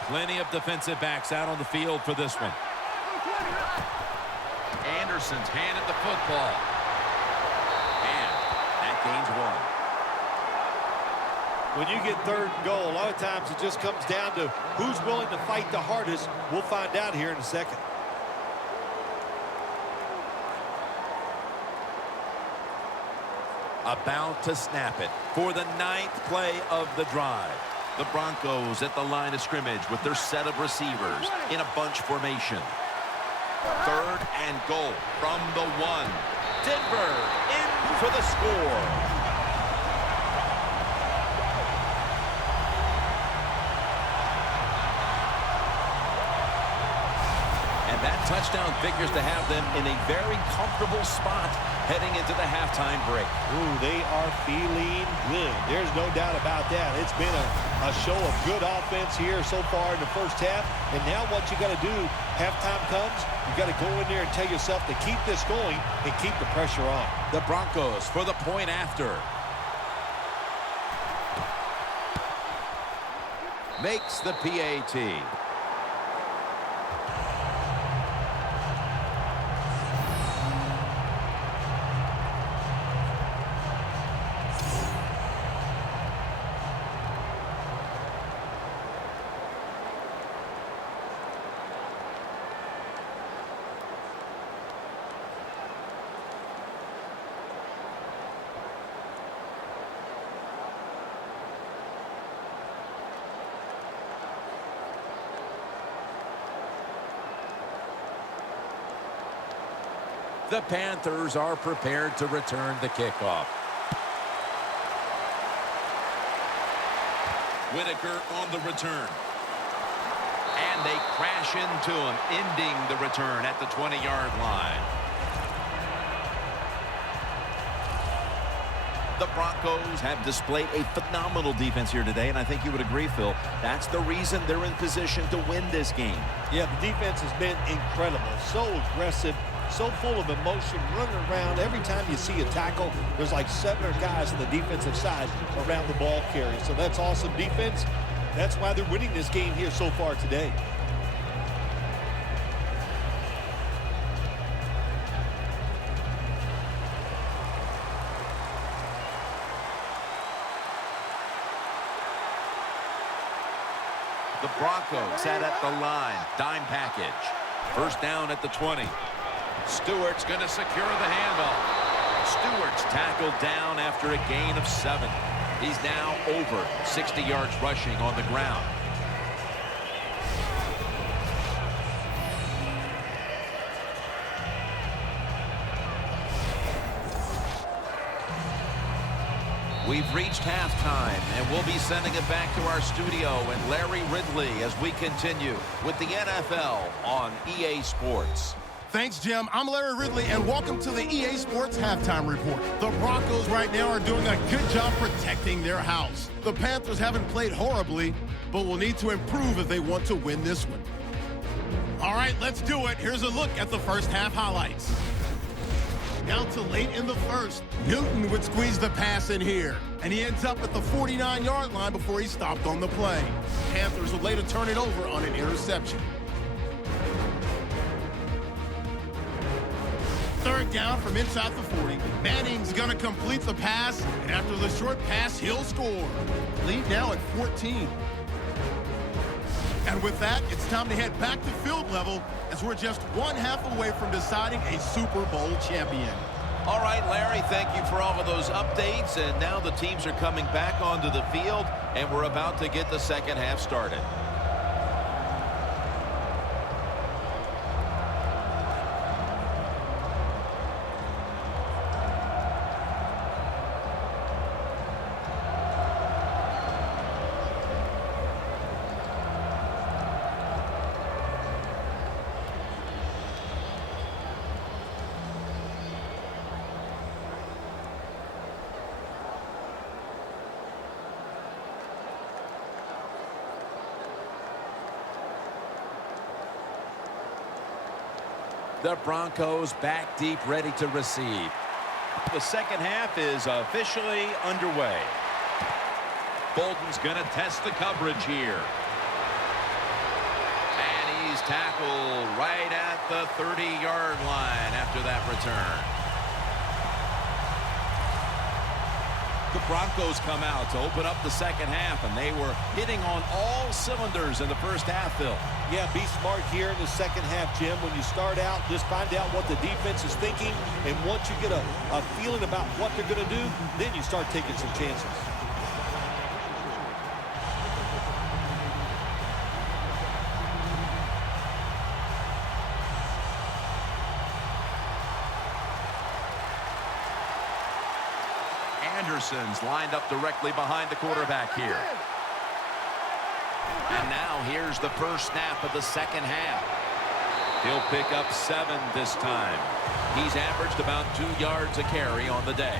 Plenty of defensive backs out on the field for this one. Anderson's handed the football. And that gains 1. When you get 3rd and goal, a lot of times it just comes down to who's willing to fight the hardest. We'll find out here in a second. About to snap it for the 9th play of the drive. The Broncos at the line of scrimmage with their set of receivers in a bunch formation. 3rd and goal from the 1. Denver in for the score. And That touchdown figures to have them in a very comfortable spot heading into the halftime break. Ooh, they are feeling good. There's no doubt about that. It's been a show of good offense here so far in the first half. And now what you got to do, halftime comes, you got to go in there and tell yourself to keep this going and keep the pressure on. The Broncos for the point after. Makes the PAT. The Panthers are prepared to return the kickoff. Whitaker on the return. And they crash into him, ending the return at the 20-yard line. The Broncos have displayed a phenomenal defense here today, and I think you would agree, Phil. That's the reason they're in position to win this game. Yeah, the defense has been incredible. So aggressive, so full of emotion, running around. Every time you see a tackle, there's like 7 guys on the defensive side around the ball carrier. So that's awesome defense. That's why they're winning this game here so far today. The Broncos set at the line. Dime package. First down at the 20. Stewart's going to secure the handoff. Stewart's tackled down after a gain of 7. He's now over 60 yards rushing on the ground. We've reached halftime, and we'll be sending it back to our studio and Larry Ridley as we continue with the NFL on EA Sports. Thanks, Jim. I'm Larry Ridley, and welcome to the EA Sports Halftime Report. The Broncos right now are doing a good job protecting their house. The Panthers haven't played horribly, but will need to improve if they want to win this one. All right, let's do it. Here's a look at the first half highlights. Down to late in the first, Newton would squeeze the pass in here, and he ends up at the 49-yard line before he stopped on the play. Panthers would later turn it over on an interception. Third down from inside the 40. Manning's going to complete the pass, and after the short pass, he'll score. Lead now at 14. And with that, it's time to head back to field level as we're just one half away from deciding a Super Bowl champion. All right, Larry, thank you for all of those updates. And now the teams are coming back onto the field, and we're about to get the second half started. The Broncos back deep, ready to receive. The second half is officially underway. Bolden's going to test the coverage here. And he's tackled right at the 30-yard line after that return. The Broncos come out to open up the second half, and they were hitting on all cylinders in the first half, Phil. Yeah, be smart here in the second half, Jim. When you start out, just find out what the defense is thinking, and once you get a feeling about what they're going to do, then you start taking some chances. Anderson's lined up directly behind the quarterback here. And now here's the first snap of the second half. He'll pick up 7 this time. He's averaged about 2 yards a carry on the day.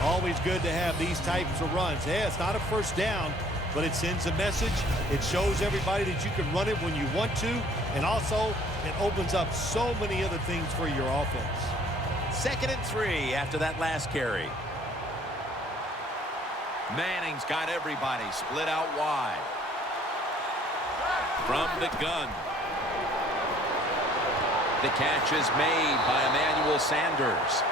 Always good to have these types of runs. Yeah, it's not a first down, but it sends a message. It shows everybody that you can run it when you want to, and also it opens up so many other things for your offense. 2nd and 3 after that last carry. Manning's got everybody split out wide. From the gun. The catch is made by Emmanuel Sanders.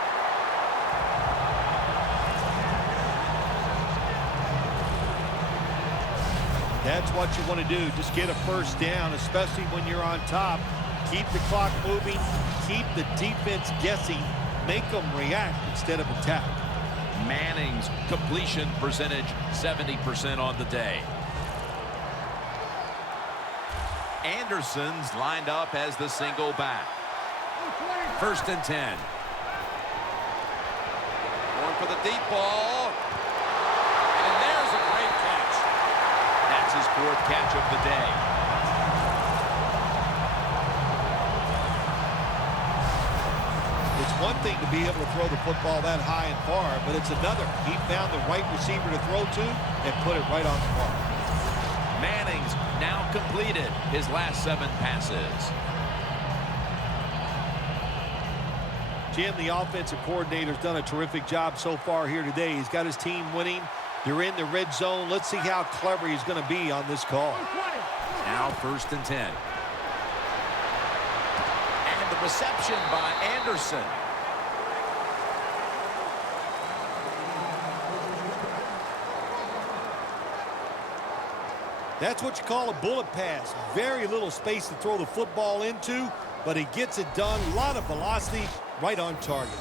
That's what you want to do. Just get a first down, especially when you're on top. Keep the clock moving. Keep the defense guessing. Make them react instead of attack. Manning's completion percentage 70% on the day. Anderson's lined up as the single back. 1st and 10. Going for the deep ball. And there's a great catch. That's his 4th catch of the day. It's one thing to be able to throw the football that high and far, but it's another. He found the right receiver to throw to and put it right on the mark. Manning's now completed his last 7 passes. Jim, the offensive coordinator's done a terrific job so far here today. He's got his team winning. They're in the red zone. Let's see how clever he's going to be on this call. Now 1st and 10. And the reception by Anderson. That's what you call a bullet pass. Very little space to throw the football into, but he gets it done. A lot of velocity, right on target.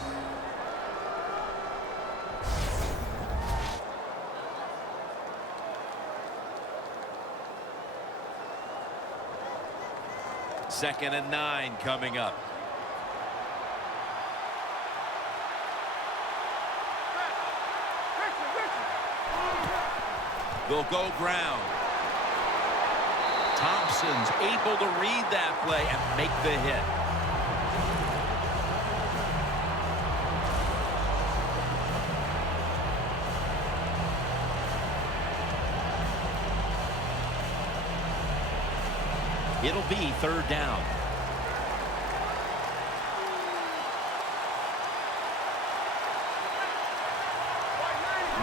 Second and 9 coming up. They'll go ground. Thompson's able to read that play and make the hit. It'll be 3rd down.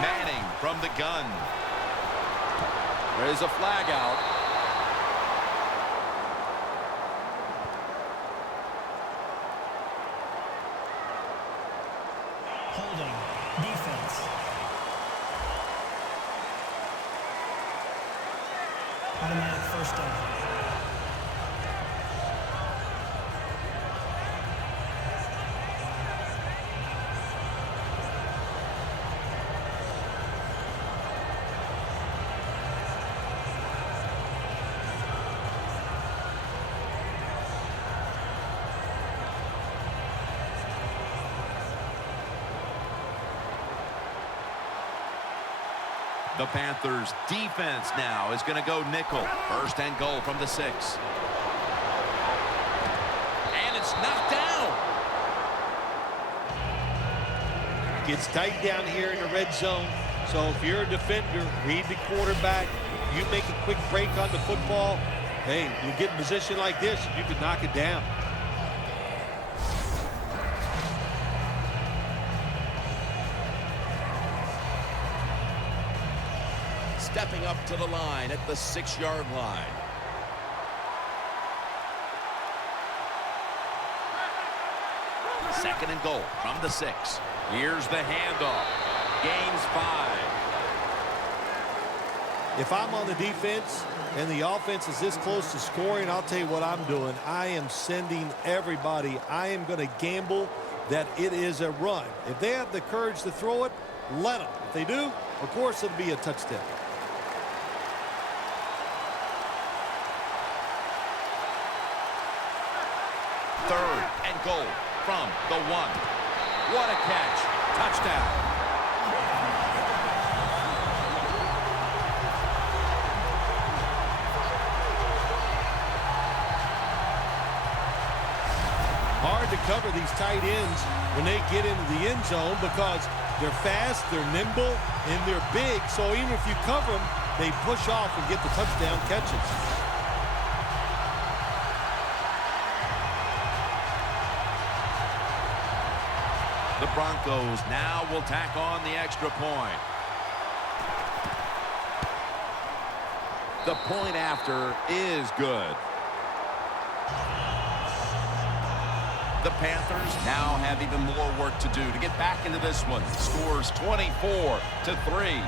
Manning from the gun. There's a flag out. Holding. Defense. Automatic first down. The Panthers defense now is going to go nickel. 1st and goal from the 6. And it's knocked down. Gets tight down here in the red zone. So if you're a defender, read the quarterback. You make a quick break on the football. Hey, you get in a position like this, you can knock it down. Stepping up to the line at the 6-yard line. Second and goal from the 6. Here's the handoff. Gains 5. If I'm on the defense and the offense is this close to scoring, I'll tell you what I'm doing. I am sending everybody. I am going to gamble that it is a run. If they have the courage to throw it, let them. If they do, of course, it'll be a touchdown. Third and goal from the 1. What a catch. Touchdown. hard to cover these tight ends when they get into the end zone because they're fast, they're nimble, and they're big. So even if you cover them, they push off and get the touchdown catches. The Broncos now will tack on the extra point. The point after is good. The Panthers now have even more work to do to get back into this one. Scores 24-3.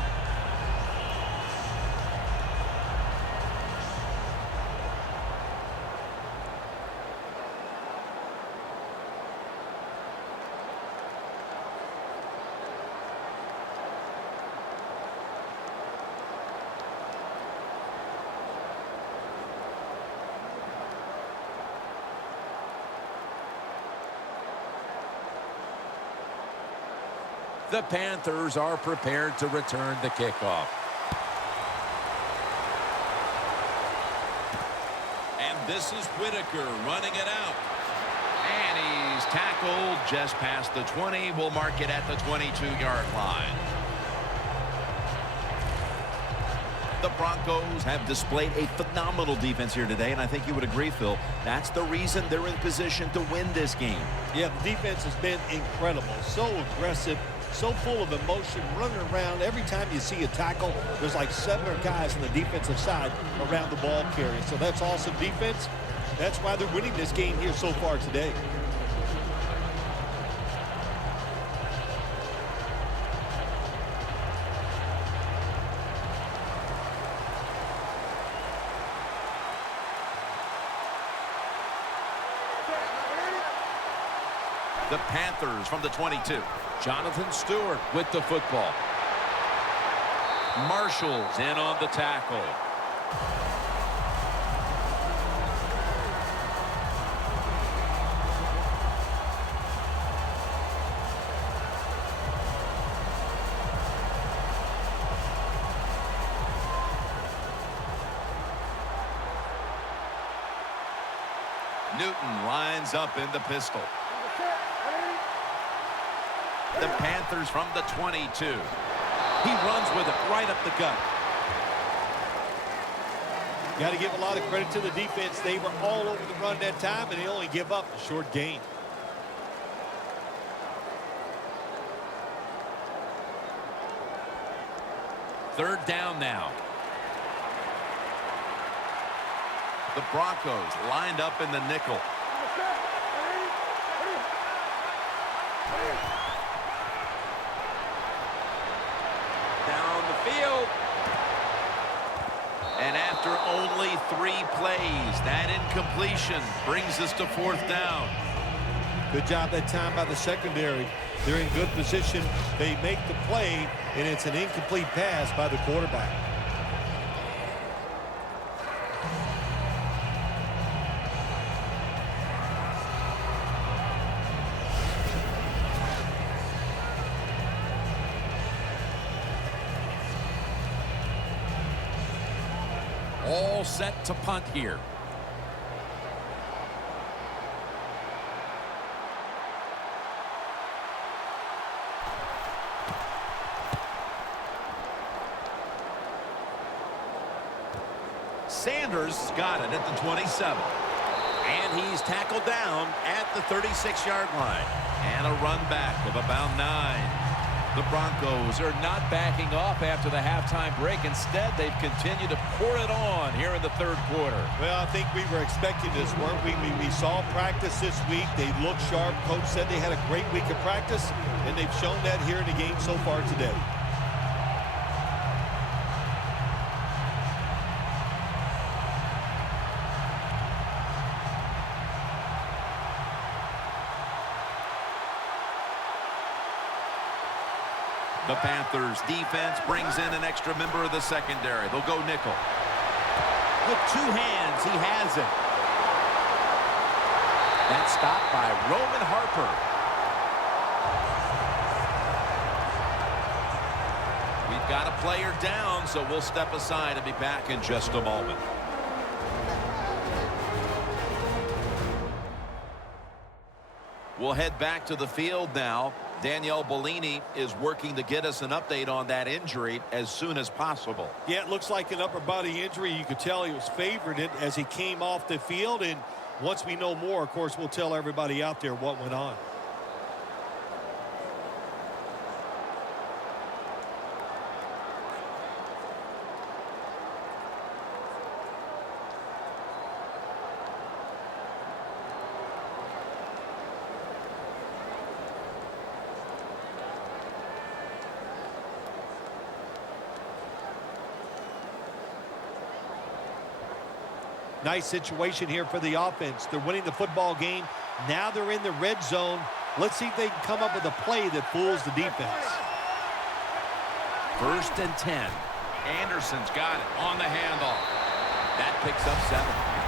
The Panthers are prepared to return the kickoff. And this is Whitaker running it out. And he's tackled just past the 20. We'll mark it at the 22-yard line. The Broncos have displayed a phenomenal defense here today, and I think you would agree, Phil. That's the reason they're in position to win this game. Yeah, the defense has been incredible. So aggressive, so full of emotion, running around. Every time you see a tackle, there's like 7 guys on the defensive side around the ball carrier. So that's awesome defense. That's why they're winning this game here so far today. The Panthers from the 22. Jonathan Stewart with the football. Marshall's in on the tackle. Newton lines up in the pistol. The Panthers from the 22. He runs with it right up the gut. Got to give a lot of credit to the defense. They were all over the run that time, and they only give up a short gain. Third down now. The Broncos lined up in the nickel. Down the field. And after only 3 plays, that incompletion brings us to 4th down. Good job that time by the secondary. They're in good position. They make the play, and it's an incomplete pass by the quarterback. All set to punt here. Sanders got it at the 27. And he's tackled down at the 36-yard line. And a run back of about 9. The Broncos are not backing off after the halftime break. Instead, they've continued to pour it on here in the 3rd quarter. Well, I think we were expecting this, weren't we? We saw practice this week. They looked sharp. Coach said they had a great week of practice, and they've shown that here in the game so far today. The Panthers defense brings in an extra member of the secondary. They'll go nickel. With 2 hands, he has it. That's stopped by Roman Harper. We've got a player down, so we'll step aside and be back in just a moment. We'll head back to the field now. Danielle Bellini is working to get us an update on that injury as soon as possible. Yeah, it looks like an upper body injury. You could tell he was favored it as he came off the field. And once we know more, of course, we'll tell everybody out there what went on. Nice situation here for the offense. They're winning the football game. Now they're in the red zone. Let's see if they can come up with a play that fools the defense. 1st and 10. Anderson's got it on the handoff. That picks up 7.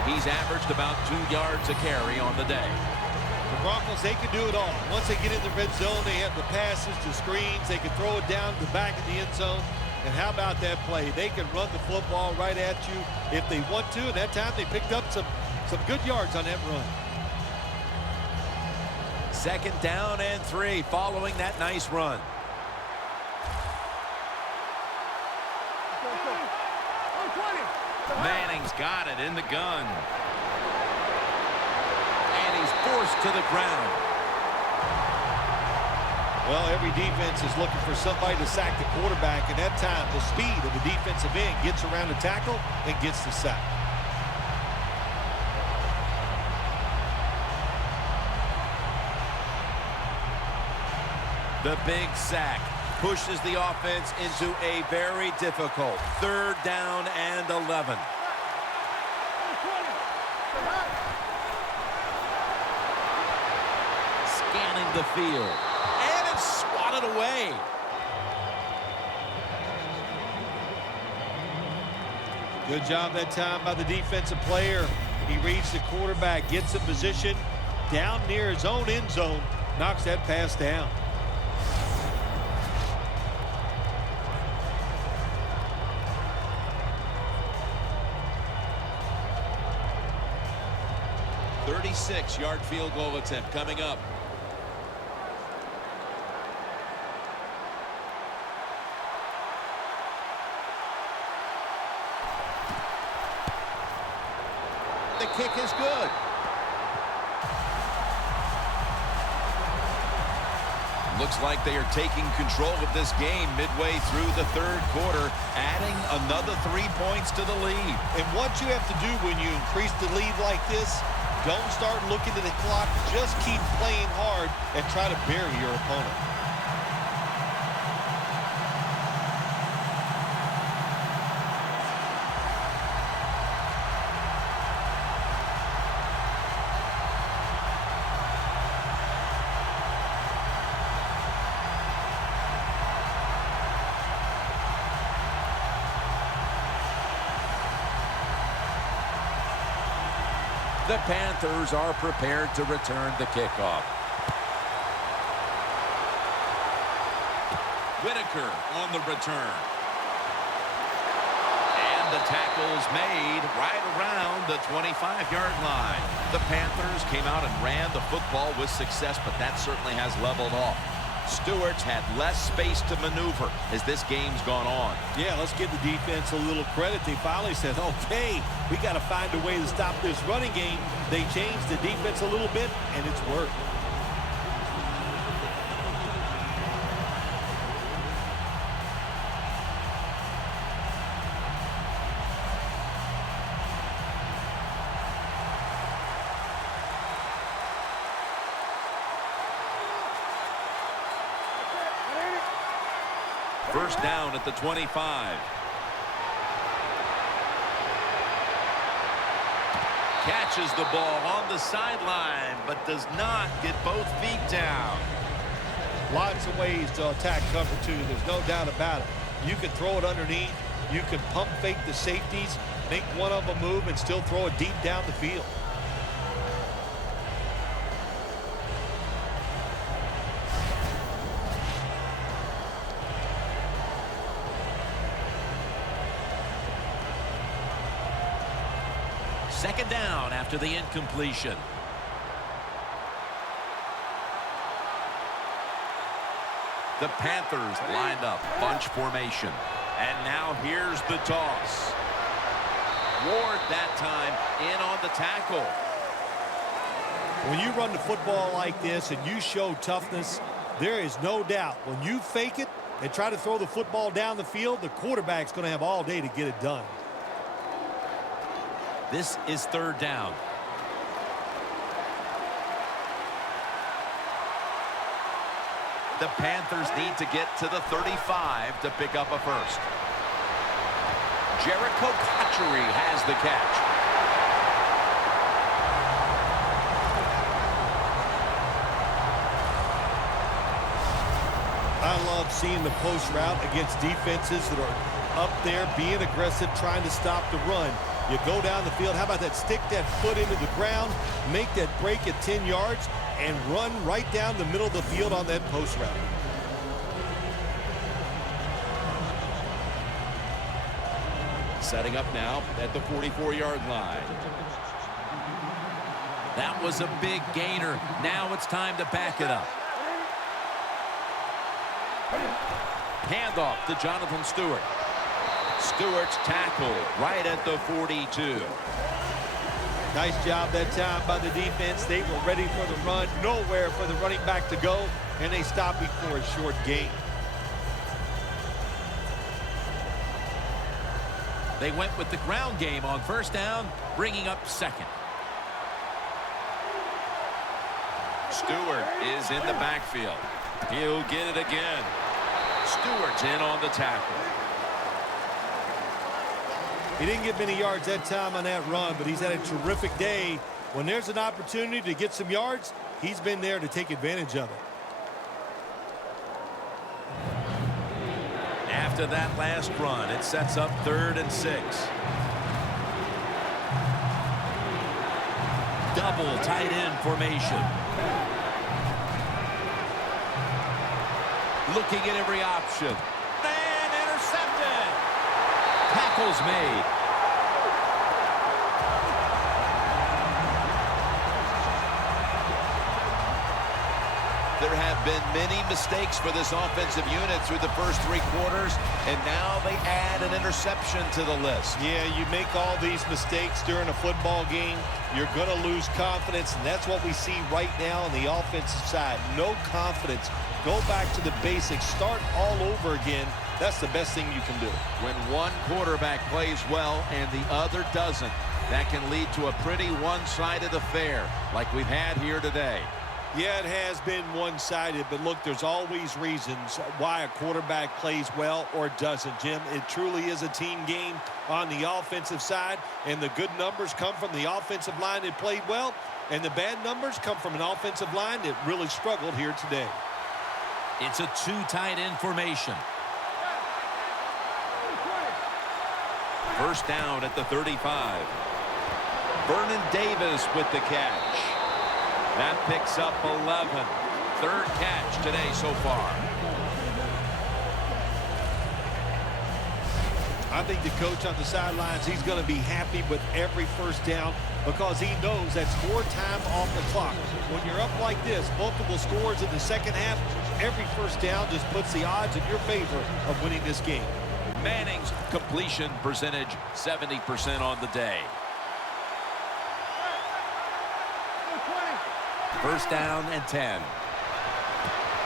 He's averaged about 2 yards a carry on the day. The Broncos, they can do it all. Once they get in the red zone, they have the passes, the screens. They can throw it down to the back of the end zone. And how about that play? They can run the football right at you if they want to. And that time they picked up some good yards on that run. 2nd down and 3 following that nice run. Manning's got it in the gun. And he's forced to the ground. Well, every defense is looking for somebody to sack the quarterback, and that time the speed of the defensive end gets around the tackle and gets the sack. The big sack pushes the offense into a very difficult 3rd down and 11. Scanning the field. Swatted away. Good job that time by the defensive player. He reads the quarterback, gets in position down near his own end zone, knocks that pass down. .36-yard field goal attempt coming up. The kick is good. Looks like they are taking control of this game midway through the 3rd quarter, adding another 3 points to the lead. And what you have to do when you increase the lead like this, don't start looking at the clock. Just keep playing hard and try to bury your opponent. The Panthers are prepared to return the kickoff. Whitaker on the return. And the tackle's made right around the 25-yard line. The Panthers came out and ran the football with success, but that certainly has leveled off. Stewart's had less space to maneuver as this game's gone on. Yeah, let's give the defense a little credit. They finally said, okay, we got to find a way to stop this running game. They changed the defense a little bit, and it's worked. First down at the 25. Catches the ball on the sideline, but does not get both feet down. Lots of ways to attack cover two. There's no doubt about it. You can throw it underneath. You can pump fake the safeties, make one of them move, and still throw it deep down the field. Second down after the incompletion. The Panthers lined up, bunch formation. And now here's the toss. Ward that time in on the tackle. When you run the football like this and you show toughness, there is no doubt when you fake it and try to throw the football down the field, the quarterback's going to have all day to get it done. This is third down. The Panthers need to get to the 35 to pick up a first. Jericho Cotchery has the catch. I love seeing the post route against defenses that are up there being aggressive, trying to stop the run. You go down the field. How about that? Stick that foot into the ground, make that break at 10 yards, and run right down the middle of the field on that post route. Setting up now at the 44-yard line. That was a big gainer. Now it's time to back it up. Handoff to Jonathan Stewart. Stewart's tackled right at the 42. Nice job that time by the defense. They were ready for the run, nowhere for the running back to go, and they stopped before a short gain. They went with the ground game on first down, bringing up second. Stewart is in the backfield. He'll get it again. Stewart's in on the tackle. He didn't get many yards that time on that run, but he's had a terrific day. When there's an opportunity to get some yards, he's been there to take advantage of it. After that last run, it sets up 3rd and 6. Double tight end formation. Looking at every option. And intercepted. Tackles made. There have been many mistakes for this offensive unit through the first 3 quarters, and now they add an interception to the list. Yeah, you make all these mistakes during a football game, you're going to lose confidence, and that's what we see right now on the offensive side. No confidence. Go back to the basics. Start all over again. That's the best thing you can do. When one quarterback plays well and the other doesn't, that can lead to a pretty one-sided affair like we've had here today. Yeah, it has been one-sided, but look, there's always reasons why a quarterback plays well or doesn't, Jim. It truly is a team game on the offensive side, and the good numbers come from the offensive line that played well, and the bad numbers come from an offensive line that really struggled here today. It's a 2 tight end formation. First down at the 35. Vernon Davis with the catch. That picks up 11. 3rd catch today so far. I think the coach on the sidelines, he's going to be happy with every first down because he knows that's more time off the clock. When you're up like this, multiple scores in the second half, every first down just puts the odds in your favor of winning this game. Manning's completion percentage 70% on the day. First down and 10.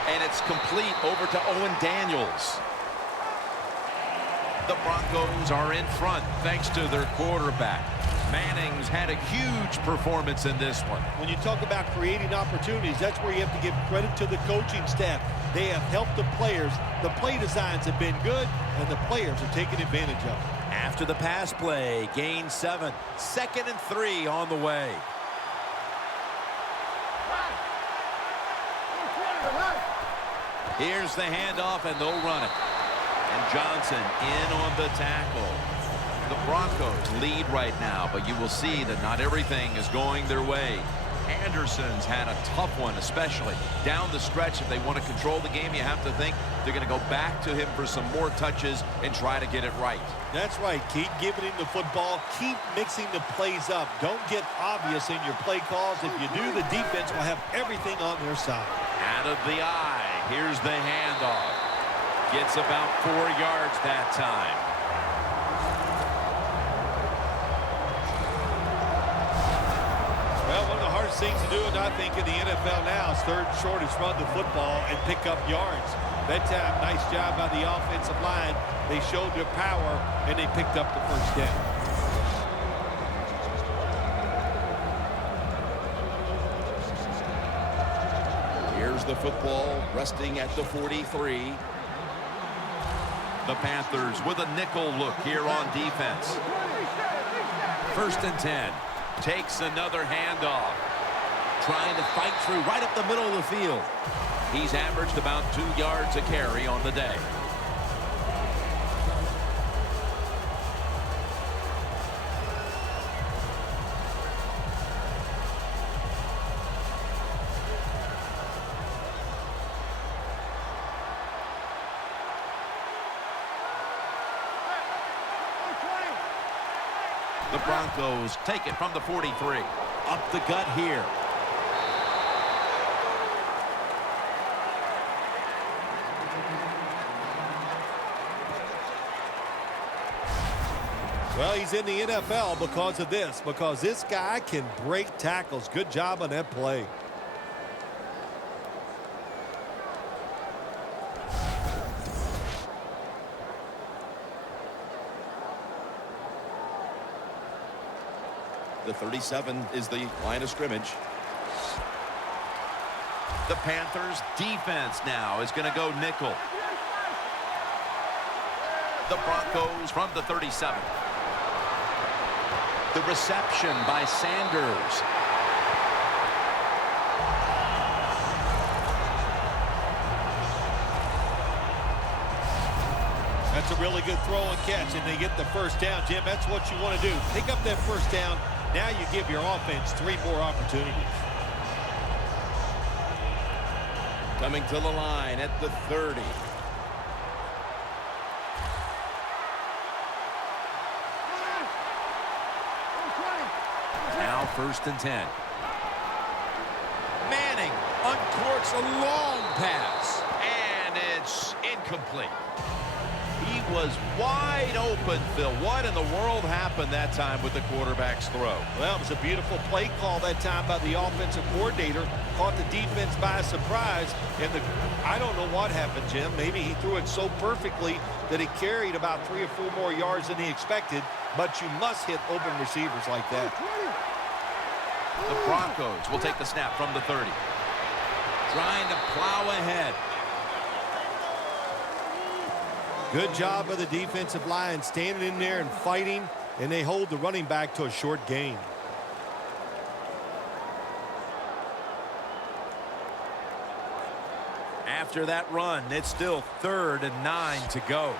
And it's complete over to Owen Daniels. The Broncos are in front thanks to their quarterback. Manning's had a huge performance in this one. When you talk about creating opportunities, that's where you have to give credit to the coaching staff. They have helped the players. The play designs have been good, and the players are taking advantage of it. After the pass play, gain 7. 2nd and 3 on the way. Here's the handoff, and they'll run it. And Johnson in on the tackle. The Broncos lead right now, but you will see that not everything is going their way. Anderson's had a tough one, especially down the stretch. If they want to control the game, you have to think they're going to go back to him for some more touches and try to get it right. That's right. Keep giving him the football. Keep mixing the plays up. Don't get obvious in your play calls. If you do, the defense will have everything on their side. Out of the eye. Here's the handoff. Gets about 4 yards that time. Well, one of the hardest things to do, and I think, in the NFL now is third shortest run the football and pick up yards. That time, nice job by the offensive line. They showed their power, and they picked up the first down. Here's the football resting at the 43. The Panthers with a nickel look here on defense. 1st and 10. Takes another handoff. Trying to fight through right up the middle of the field. He's averaged about 2 yards a carry on the day. The Broncos take it from the 43. Up the gut here. Well, he's in the NFL because of this, because this guy can break tackles. Good job on that play. The 37 is the line of scrimmage. The Panthers defense now is going to go nickel. The Broncos from the 37. The reception by Sanders. That's a really good throw and catch, and they get the first down. Jim, that's what you want to do. Pick up that first down. Now you give your offense 3 more opportunities. Coming to the line at the 30. Now 1st and 10. Manning uncorks a long pass. And it's incomplete. He was wide open, Phil. What in the world happened that time with the quarterback's throw? Well, it was a beautiful play call that time by the offensive coordinator. Caught the defense by surprise. And I don't know what happened, Jim. Maybe he threw it so perfectly that it carried about 3 or 4 more yards than he expected. But you must hit open receivers like that. The Broncos will take the snap from the 30. Trying to plow ahead. Good job of the defensive line standing in there and fighting, and they hold the running back to a short gain. After that run, it's still 3rd and 9 to go.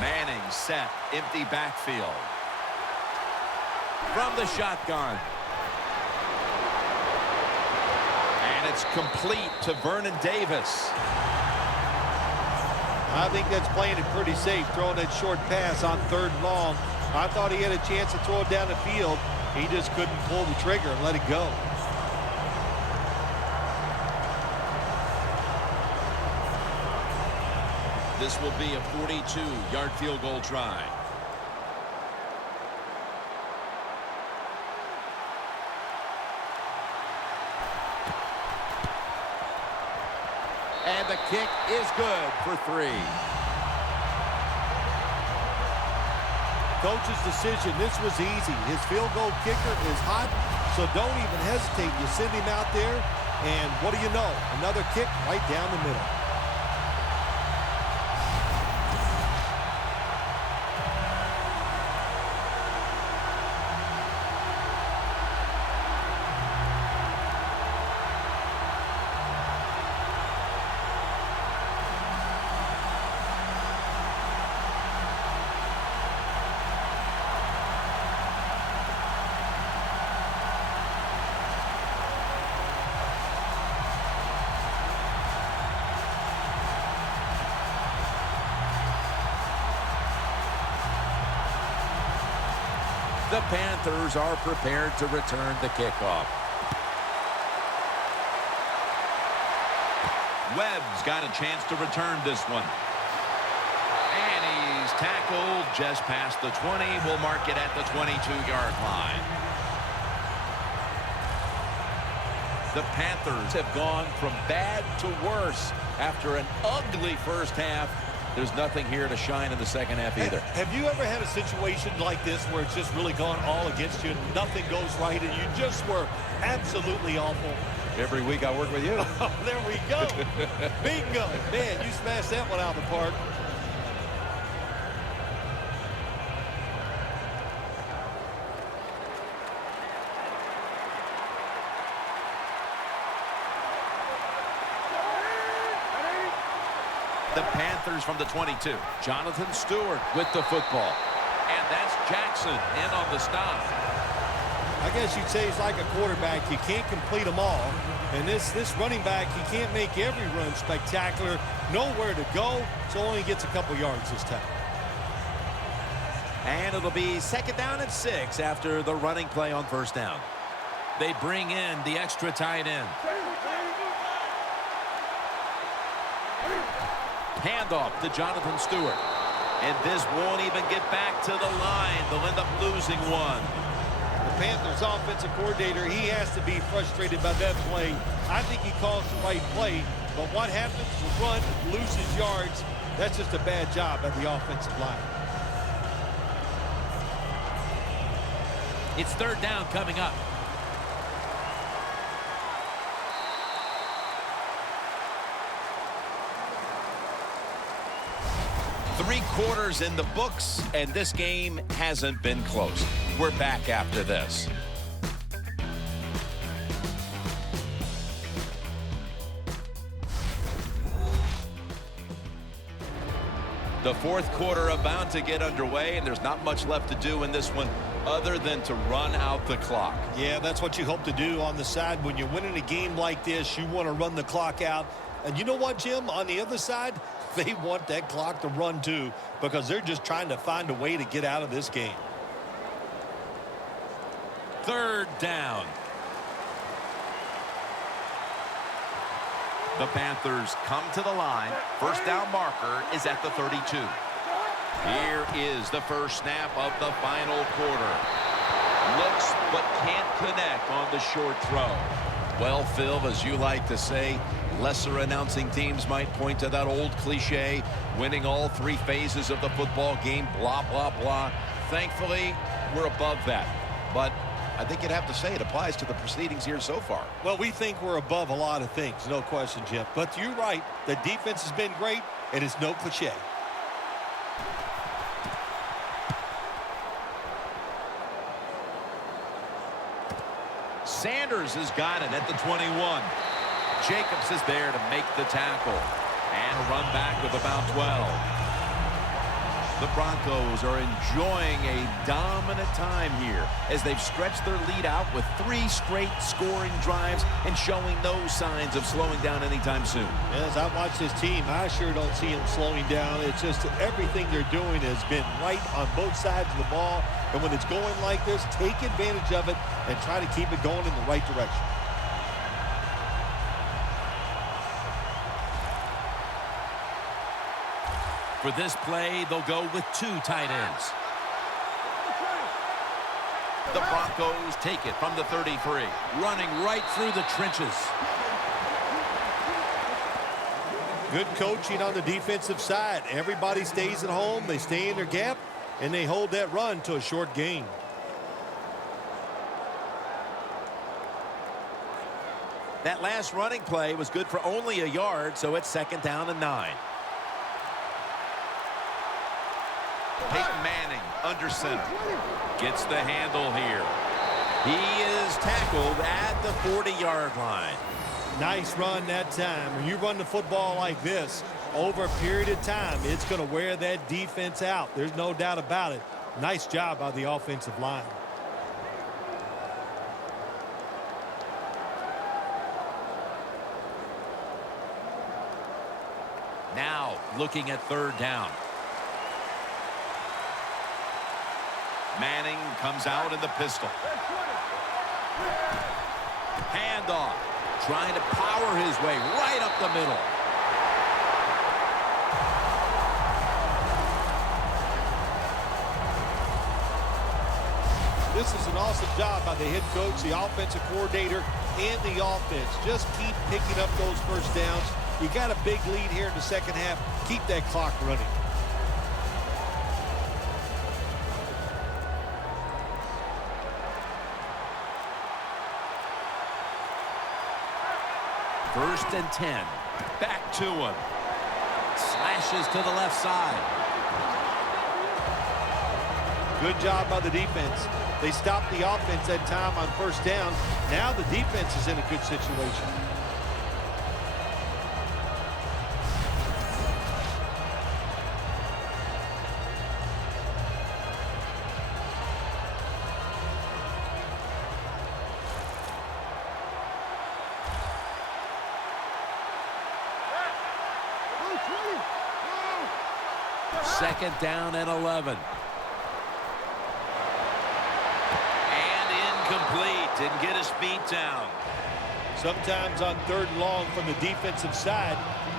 Manning set, empty backfield. From the shotgun. And it's complete to Vernon Davis. I think that's playing it pretty safe, throwing that short pass on 3rd and long. I thought he had a chance to throw it down the field. He just couldn't pull the trigger and let it go. This will be a 42-yard field goal try. And the kick is good for 3. Coach's decision, this was easy. His field goal kicker is hot, so don't even hesitate. You send him out there, and what do you know? Another kick right down the middle. The Panthers are prepared to return the kickoff. Webb's got a chance to return this one. And he's tackled just past the 20. We'll mark it at the 22-yard line. The Panthers have gone from bad to worse after an ugly first half. There's nothing here to shine in the second half either. Have you ever had a situation like this where it's just really gone all against you and nothing goes right and you just were absolutely awful? Every week I work with you. Oh, there we go. Bingo. Man, you smashed that one out of the park. The Panthers from the 22. Jonathan Stewart with the football. And that's Jackson in on the stop. I guess you'd say he's like a quarterback. You can't complete them all. And this running back, he can't make every run spectacular. Nowhere to go, so only gets a couple yards this time. And it'll be 2nd down and 6 after the running play on 1st down. They bring in the extra tight end. Handoff to Jonathan Stewart. And this won't even get back to the line. They'll end up losing one. The Panthers offensive coordinator, he has to be frustrated by that play. I think he calls the right play, but what happens? The run loses yards. That's just a bad job by the offensive line. It's 3rd down coming up. Three quarters in the books, and this game hasn't been close. We're back after this. The 4th quarter about to get underway, and there's not much left to do in this one other than to run out the clock. Yeah, that's what you hope to do on the side. When you're winning a game like this, you want to run the clock out. And you know what, Jim? On the other side, they want that clock to run too, because they're just trying to find a way to get out of this game. 3rd down. The Panthers come to the line. 1st down marker is at the 32. Here is the first snap of the final quarter. Looks but can't connect on the short throw. Well, Phil, as you like to say, lesser announcing teams might point to that old cliche, winning all 3 phases of the football game, blah, blah, blah. Thankfully, we're above that. But I think you'd have to say it applies to the proceedings here so far. Well, we think we're above a lot of things, no question, Jim. But you're right. The defense has been great, and it's no cliche. Sanders has got it at the 21. Jacobs is there to make the tackle. And a run back of about 12. The Broncos are enjoying a dominant time here as they've stretched their lead out with 3 straight scoring drives and showing no signs of slowing down anytime soon. As I watch this team, I sure don't see them slowing down. It's just everything they're doing has been right on both sides of the ball. And when it's going like this, take advantage of it and try to keep it going in the right direction. For this play, they'll go with 2 tight ends. The Broncos take it from the 33, running right through the trenches. Good coaching on the defensive side. Everybody stays at home. They stay in their gap, and they hold that run to a short gain. That last running play was good for only a yard, so it's 2nd down and 9. Peyton Manning under center. Gets the handle here. He is tackled at the 40-yard line. Nice run that time. When you run the football like this, over a period of time, it's going to wear that defense out. There's no doubt about it. Nice job by the offensive line. Now looking at 3rd down. Manning comes out in the pistol. Handoff. Trying to power his way right up the middle. This is an awesome job by the head coach, the offensive coordinator, and the offense. Just keep picking up those first downs. You got a big lead here in the second half. Keep that clock running. First and 10. Back to him. Slashes to the left side. Good job by the defense. They stopped the offense that time on first down. Now the defense is in a good situation. Second down and 11. Incomplete. Didn't get his feet down. Sometimes on third and long from the defensive side,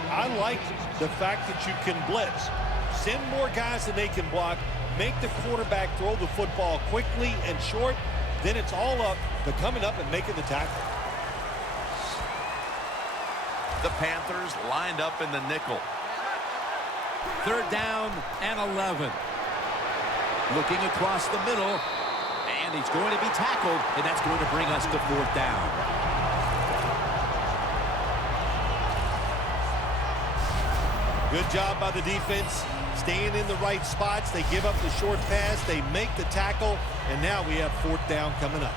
I like the fact that you can blitz. Send more guys than they can block. Make the quarterback throw the football quickly and short. Then it's all up to coming up and making the tackle. The Panthers lined up in the nickel. Third down and 11. Looking across the middle. And he's going to be tackled, and that's going to bring us to fourth down. Good job by the defense, staying in the right spots. They give up the short pass, they make the tackle, and now we have fourth down coming up.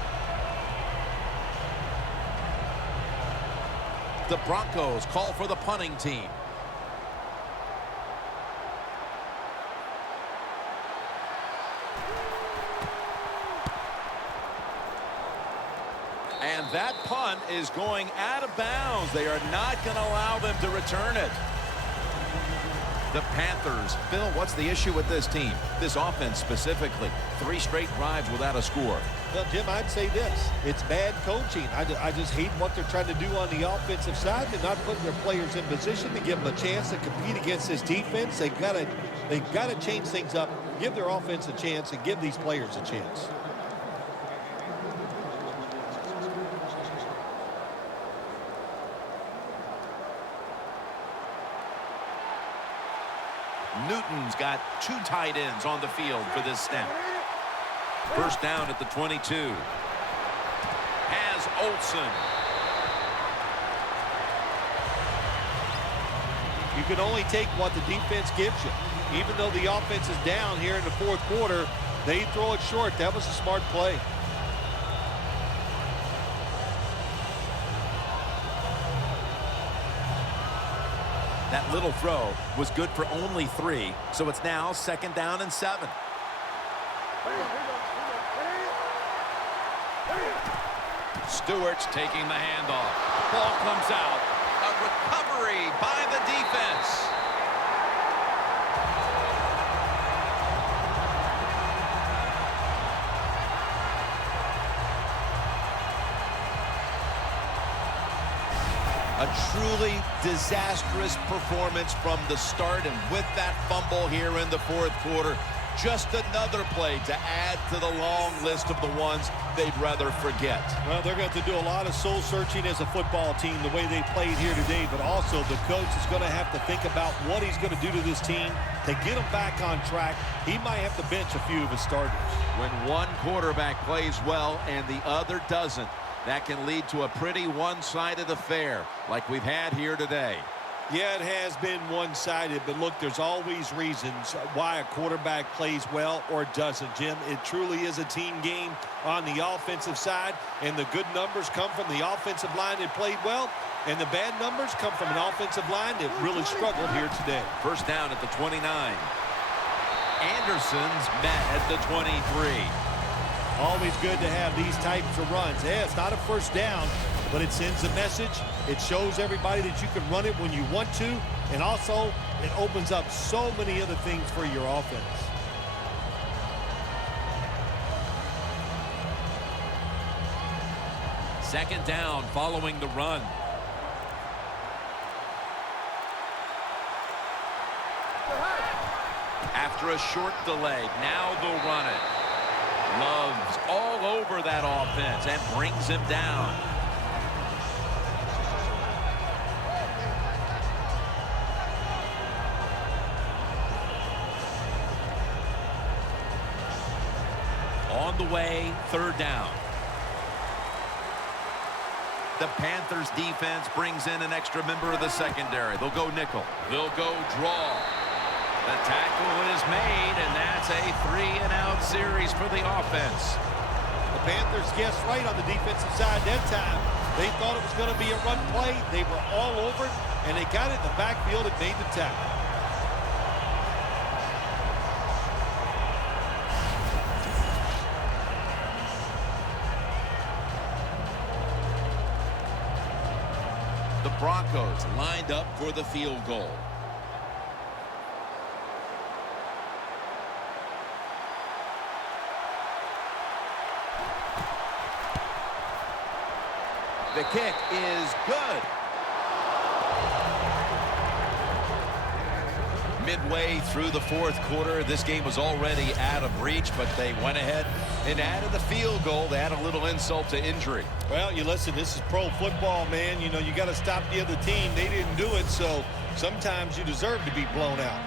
The Broncos call for the punting team. And that punt is going out of bounds. They are not going to allow them to return it. The Panthers. Phil, what's the issue with this team? This offense specifically. 3 straight drives without a score. Well, Jim, I'd say this. It's bad coaching. I just hate what they're trying to do on the offensive side. They're not putting their players in position to give them a chance to compete against this defense. They've got to change things up, give their offense a chance, and give these players a chance. Newton's got 2 tight ends on the field for this snap. First down at the 22. Has Olsen. You can only take what the defense gives you. Even though the offense is down here in the fourth quarter, they throw it short. That was a smart play. That little throw was good for only 3, so it's now second down and 7. Stewart's taking the handoff. Ball comes out. A recovery by the defense. A truly disastrous performance from the start, and with that fumble here in the fourth quarter, just another play to add to the long list of the ones they'd rather forget. Well, they're going to have to do a lot of soul searching as a football team the way they played here today, but also the coach is going to have to think about what he's going to do to this team to get them back on track. He might have to bench a few of his starters. When one quarterback plays well and the other doesn't, that can lead to a pretty one-sided affair like we've had here today. Yeah, it has been one-sided, but look, there's always reasons why a quarterback plays well or doesn't, Jim. It truly is a team game on the offensive side, and the good numbers come from the offensive line that played well, and the bad numbers come from an offensive line that really struggled here today. First down at the 29. Anderson's met at the 23. Always good to have these types of runs. Yeah, it's not a first down, but it sends a message. It shows everybody that you can run it when you want to, and also it opens up so many other things for your offense. Second down following the run. After a short delay, now they'll run it. Love's all defense and brings him down. On the way, third down. The Panthers defense brings in an extra member of the secondary. They'll go nickel. They'll go draw. The tackle is made, and that's a 3-and-out series for the offense. The Panthers guessed right on the defensive side that time. They thought it was going to be a run play. They were all over it, and they got it in the backfield and made the tackle. The Broncos lined up for the field goal. The kick is good. Midway through the fourth quarter, this game was already out of reach, but they went ahead and added the field goal to add a little insult to injury. Well, you listen, this is pro football, man. You know, you got to stop the other team. They didn't do it, so sometimes you deserve to be blown out.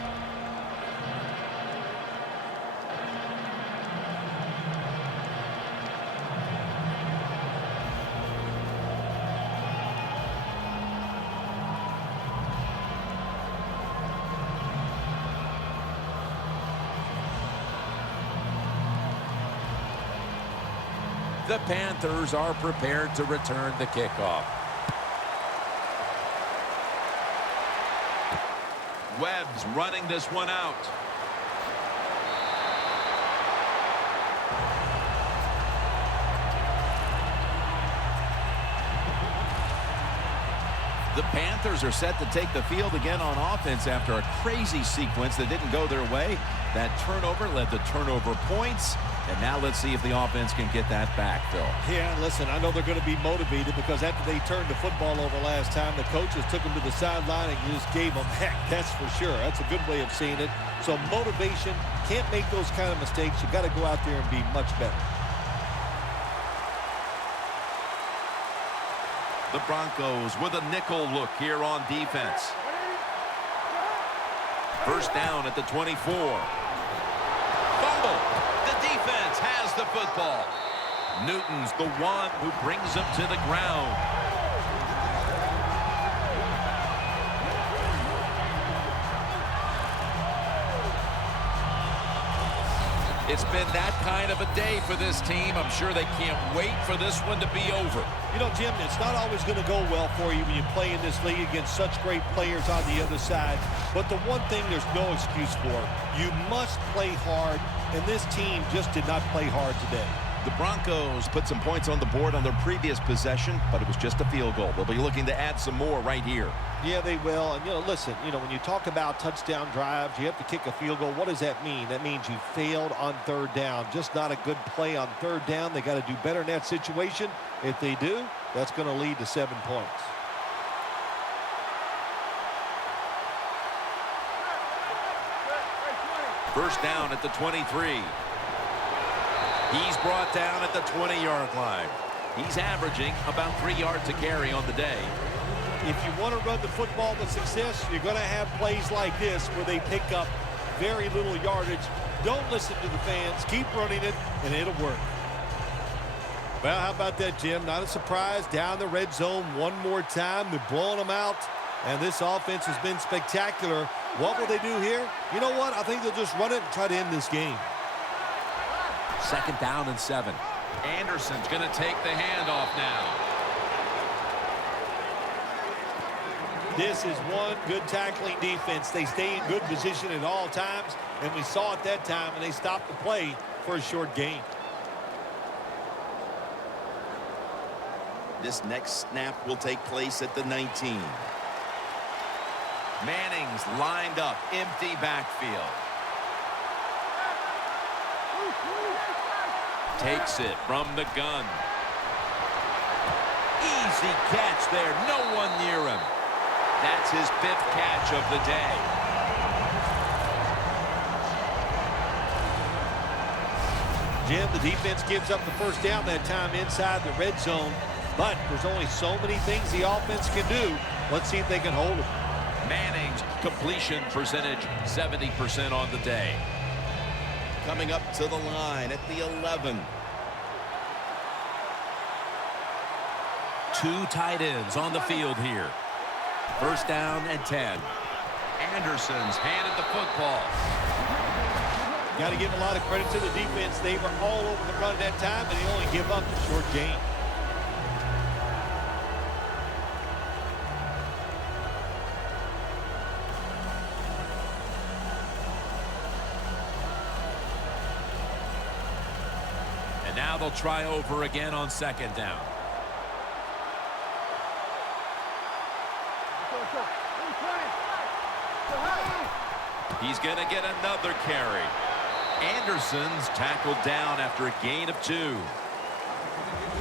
The Panthers are prepared to return the kickoff. Webb's running this one out. The Panthers are set to take the field again on offense after a crazy sequence that didn't go their way. That turnover led to turnover points. And now let's see if the offense can get that back, Phil. Yeah, listen, I know they're going to be motivated because after they turned the football over last time, the coaches took them to the sideline and just gave them heck, that's for sure. That's a good way of seeing it. So motivation, can't make those kind of mistakes. You got to go out there and be much better. The Broncos with a nickel look here on defense. First down at the 24. Fumble. The defense has the football. Newton's the one who brings him to the ground. It's been that kind of a day for this team. I'm sure they can't wait for this one to be over. You know, Jim, it's not always going to go well for you when you play in this league against such great players on the other side. But the one thing there's no excuse for, you must play hard, and this team just did not play hard today. The Broncos put some points on the board on their previous possession, but it was just a field goal. They'll be looking to add some more right here. Yeah, they will. And, you know, listen, when you talk about touchdown drives, you have to kick a field goal. What does that mean? That means you failed on third down. Just not a good play on third down. They got to do better in that situation. If they do, that's going to lead to 7 points. First down at the 23. He's brought down at the 20-yard line. He's averaging about 3 yards a carry on the day. If you want to run the football with success, you're going to have plays like this where they pick up very little yardage. Don't listen to the fans. Keep running it, and it'll work. Well, how about that, Jim? Not a surprise. Down the red zone one more time. They're blowing them out, and this offense has been spectacular. What will they do here? You know what? I think they'll just run it and try to end this game. Second down and 7. Anderson's going to take the handoff now. This is one good tackling defense. They stay in good position at all times, and we saw it that time, and they stopped the play for a short gain. This next snap will take place at the 19. Manning's lined up, empty backfield. Takes it from the gun. Easy catch there. No one near him. That's his 5th catch of the day. Jim, the defense gives up the first down that time inside the red zone, but there's only so many things the offense can do. Let's see if they can hold it. Manning's completion percentage, 70% on the day. Coming up to the line at the 11. Two tight ends on the field here. First down and 10. Anderson's handed the football. Got to give a lot of credit to the defense. They were all over the run that time, and they only give up a short gain. And now they'll try over again on second down. He's going to get another carry. Anderson's tackled down after a gain of 2.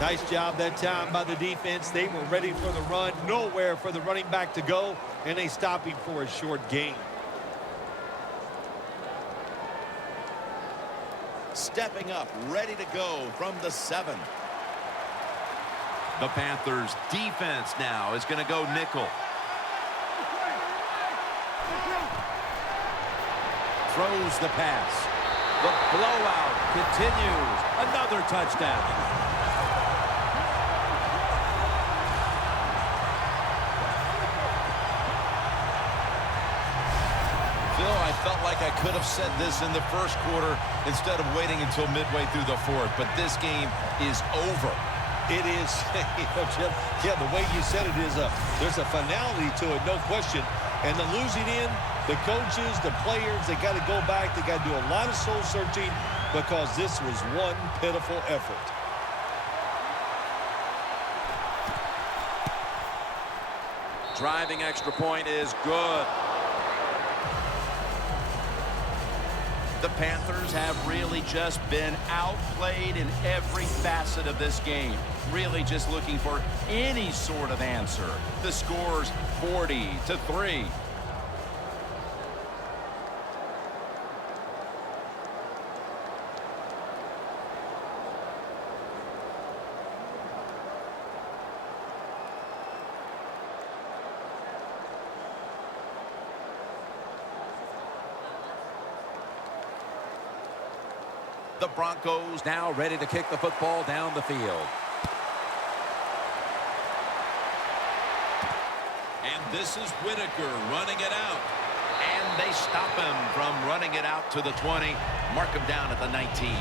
Nice job that time by the defense. They were ready for the run, nowhere for the running back to go, and they stopped him for a short gain. Stepping up, ready to go from the 7. The Panthers defense now is going to go nickel. Throws the pass. The blowout continues. Another touchdown. Phil, I felt like I could have said this in the first quarter instead of waiting until midway through the fourth, but this game is over. It is, Jim, yeah, the way you said it is, there's a finality to it, no question. And the losing in, the coaches, the players, they got to go back. They got to do a lot of soul searching because this was one pitiful effort. Driving extra point is good. The Panthers have really just been outplayed in every facet of this game. Really just looking for any sort of answer. The score's 40-3. The Broncos now ready to kick the football down the field. And this is Whitaker running it out. And they stop him from running it out to the 20. Mark him down at the 19.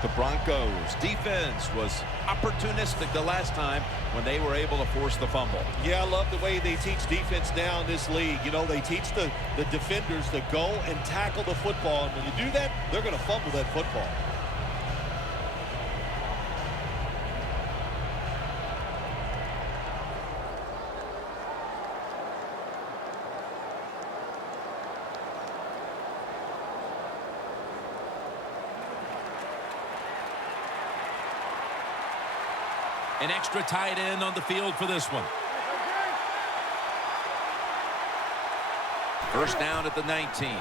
The Broncos defense was opportunistic the last time when they were able to force the fumble. Yeah, I love the way they teach defense now in this league. You know, they teach the defenders to go and tackle the football. And when you do that, they're going to fumble that football. An extra tight end on the field for this one. First down at the 19. And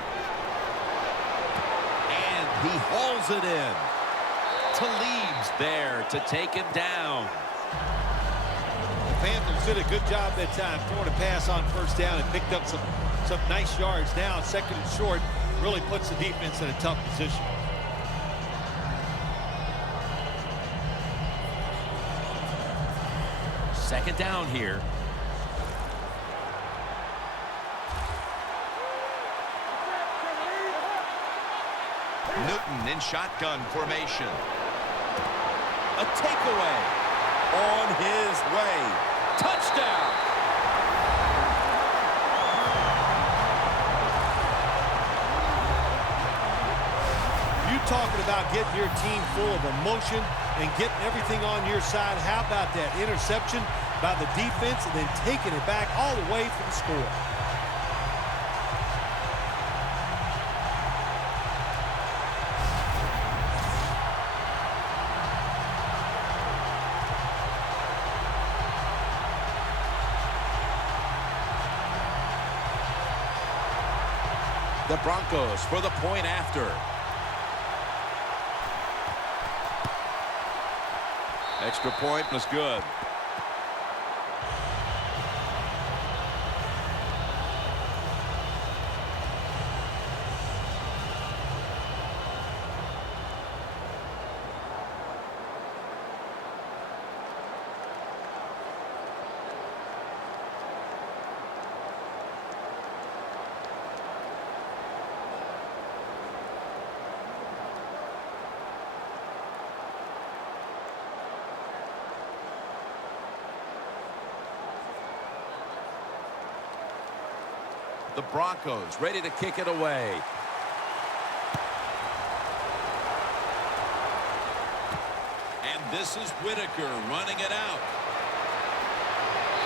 he hauls it in. Talib's there to take him down. The Panthers did a good job that time throwing a pass on first down and picked up some nice yards. Now second and short really puts the defense in a tough position. Second down here. Newton in shotgun formation. A takeaway on his way. Touchdown. You talking about getting your team full of emotion and getting everything on your side. How about that interception by the defense and then taking it back all the way for the score? The Broncos for the point after. Extra point was good. The Broncos ready to kick it away. And this is Whitaker running it out.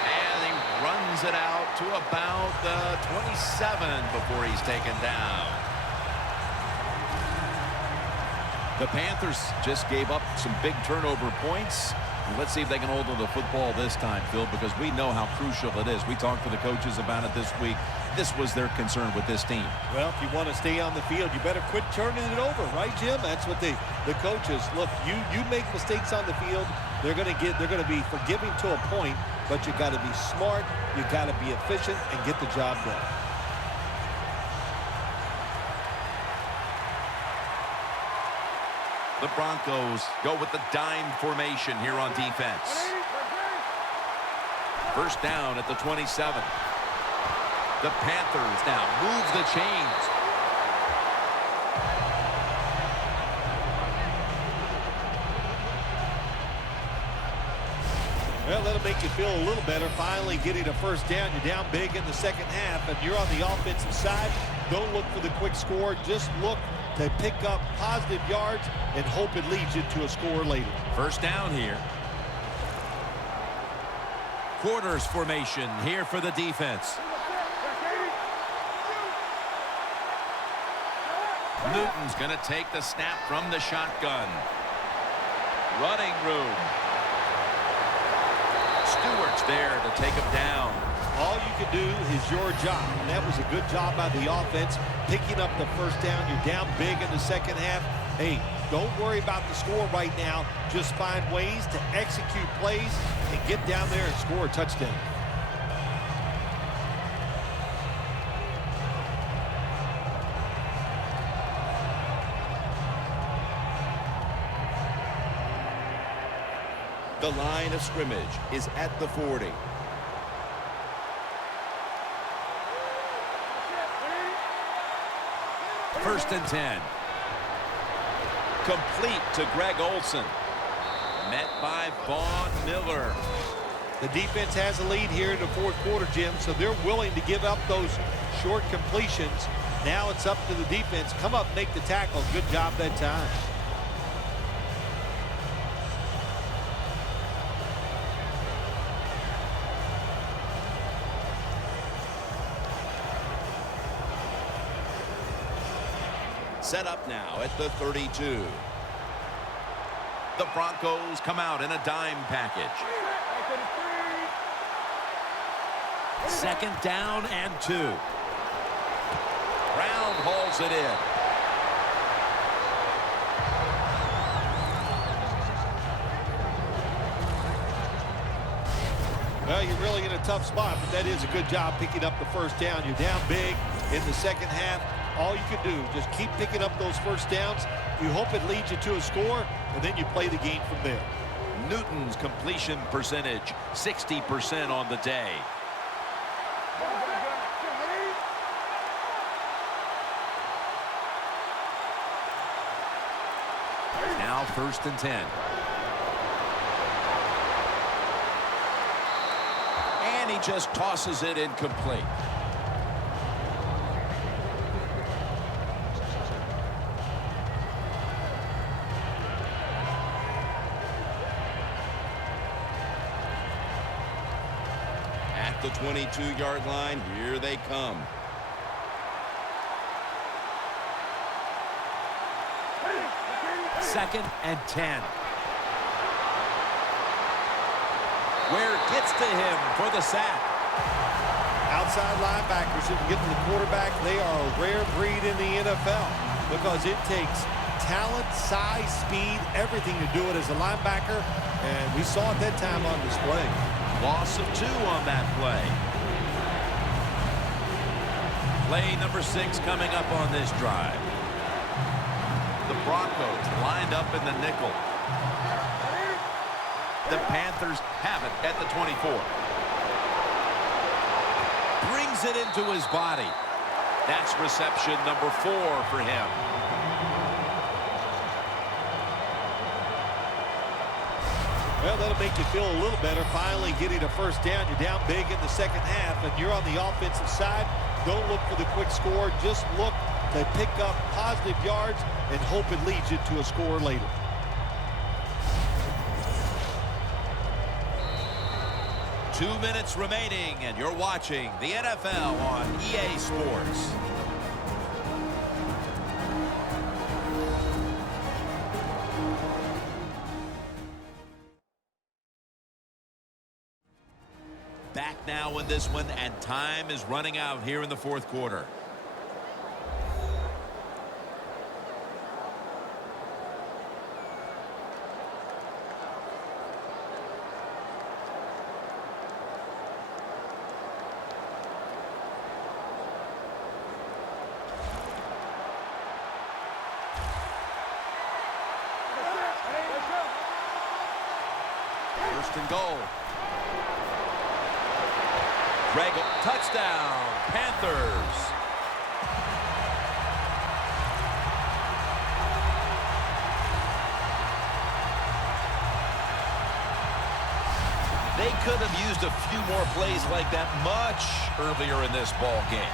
And he runs it out to about the 27 before he's taken down. The Panthers just gave up some big turnover points. Let's see if they can hold on to the football this time, Phil, because we know how crucial it is. We talked to the coaches about it this week. This was their concern with this team. Well, if you want to stay on the field, you better quit turning it over, right, Jim? That's what the coaches look. You make mistakes on the field, they're going to be forgiving to a point, but you got to be smart, you got to be efficient, and get the job done. The Broncos go with the dime formation here on defense. First down at the 27. The Panthers now move the chains. Well, that'll make you feel a little better. Finally getting a first down. You're down big in the second half, and you're on the offensive side. Don't look for the quick score. Just look to pick up positive yards and hope it leads you to a score later. First down here. Quarters formation here for the defense. Newton's going to take the snap from the shotgun. Running room. Stewart's there to take him down. All you can do is your job, and that was a good job by the offense, picking up the first down. You're down big in the second half. Hey, don't worry about the score right now. Just find ways to execute plays and get down there and score a touchdown. The line of scrimmage is at the 40. First and 10. Complete to Greg Olsen. Met by Vaughn Miller. The defense has a lead here in the fourth quarter, Jim, so they're willing to give up those short completions. Now it's up to the defense. Come up, make the tackle. Good job that time. Set up now at the 32. The Broncos come out in a dime package. Second down and 2. Brown hauls it in. Well, you're really in a tough spot, but that is a good job picking up the first down. You're down big in the second half. All you can do, just keep picking up those first downs. You hope it leads you to a score, and then you play the game from there. Newton's completion percentage, 60% on the day. Now first and 10. And he just tosses it incomplete. At the 22-yard line, here they come. Second and 10. Where it gets to him for the sack. inside linebackers who can get to the quarterback, they are a rare breed in the NFL because it takes talent, size, speed, everything to do it as a linebacker, and we saw it that time on display. Loss of 2 on that play. Play number 6 coming up on this drive. The Broncos lined up in the nickel. The Panthers have it at the 24. Brings it into his body. That's reception number 4 for him. Well, that'll make you feel a little better. Finally getting a first down. You're down big in the second half, and you're on the offensive side. Don't look for the quick score. Just look to pick up positive yards and hope it leads you to a score later. Two minutes remaining, and you're watching the NFL on EA Sports. Back now in this one, and time is running out here in the fourth quarter. First and goal. Regal, touchdown, Panthers. They could have used a few more plays like that much earlier in this ball game.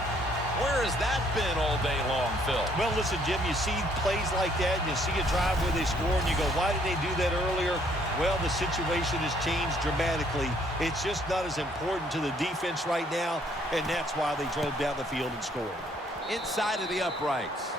Where has that been all day long, Phil? Well, listen, Jim, you see plays like that, and you see a drive where they score, and you go, why did they do that earlier? Well, the situation has changed dramatically. It's just not as important to the defense right now, and that's why they drove down the field and scored. Inside of the uprights.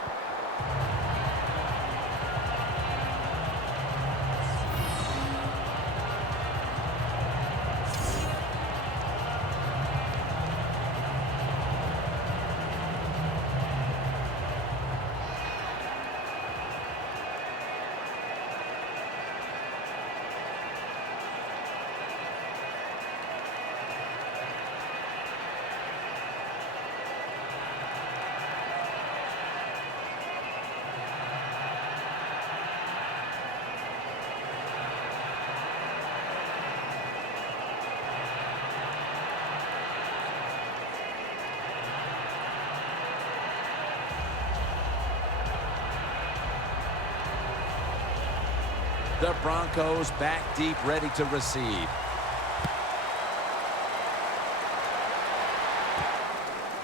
The Broncos back deep, ready to receive.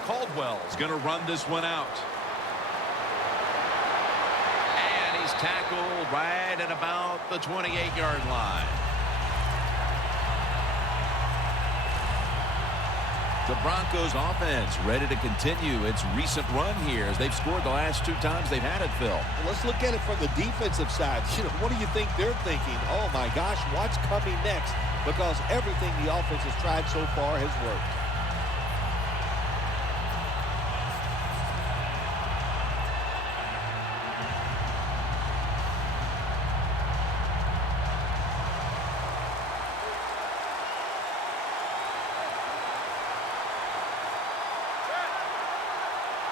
Caldwell's going to run this one out. And he's tackled right at about the 28-yard line. The Broncos offense ready to continue its recent run here as they've scored the last 2 times they've had it, Phil. Well, let's look at it from the defensive side. What do you think they're thinking? Oh, my gosh, what's coming next? Because everything the offense has tried so far has worked.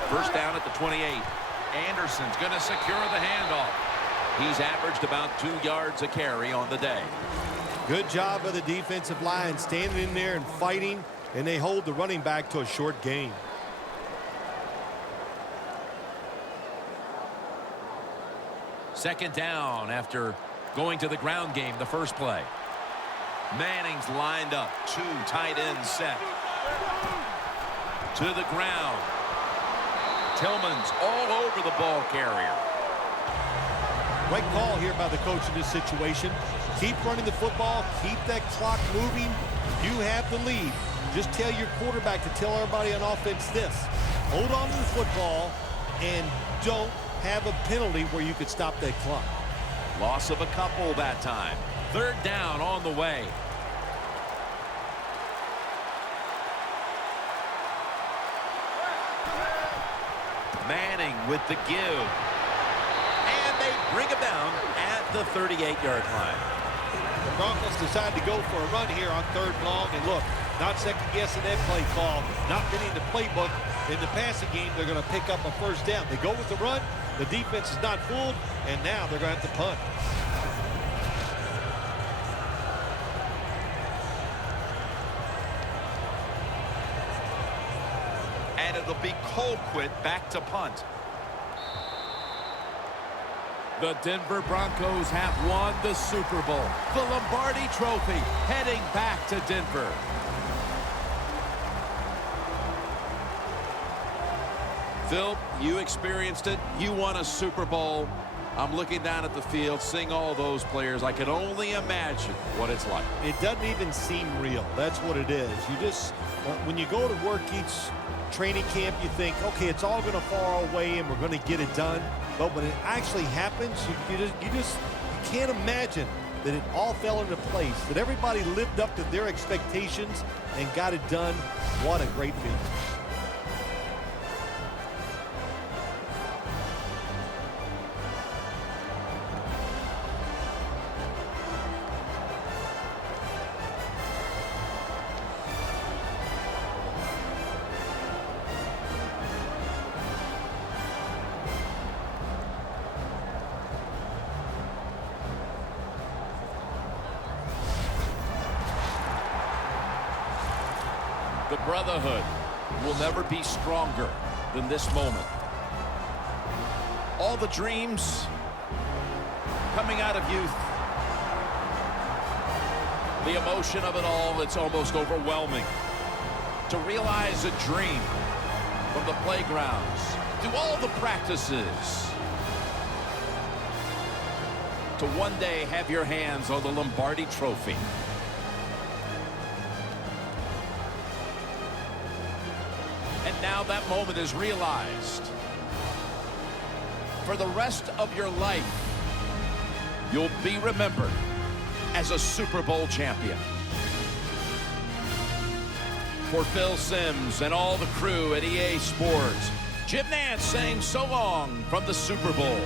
First down at the 28. Anderson's going to secure the handoff. He's averaged about 2 yards a carry on the day. Good job of the defensive line standing in there and fighting, and they hold the running back to a short gain. Second down after going to the ground game the first play. Manning's lined up. 2 tight ends set. To the ground. Tillman's all over the ball carrier. Right call here by the coach in this situation. Keep running the football. Keep that clock moving. You have the lead. Just tell your quarterback to tell everybody on offense this. Hold on to the football and don't have a penalty where you could stop that clock. Loss of a couple that time. Third down on the way. Manning with the give. And they bring him down at the 38-yard line. The Broncos decide to go for a run here on 3rd and long. And look, not second-guessing that play call, not getting the playbook. In the passing game, they're going to pick up a 1st down. They go with the run. The defense is not fooled, and now they're going to have to punt. And it'll be Colquitt back to punt. The Denver Broncos have won the Super Bowl. The Lombardi Trophy heading back to Denver. Phil, you experienced it. You won a Super Bowl. I'm looking down at the field, seeing all those players. I can only imagine what it's like. It doesn't even seem real. That's what it is. You just, when you go to work each training camp, you think, okay, it's all going to fall away and we're going to get it done. But when it actually happens, you can't imagine that it all fell into place, that everybody lived up to their expectations and got it done. What a great feat. The brotherhood will never be stronger than this moment. All the dreams coming out of youth. The emotion of it all, it's almost overwhelming. To realize a dream from the playgrounds, to all the practices, to one day have your hands on the Lombardi Trophy. And now that moment is realized. For the rest of your life, you'll be remembered as a Super Bowl champion. For Phil Simms and all the crew at EA Sports, Jim Nantz saying so long from the Super Bowl.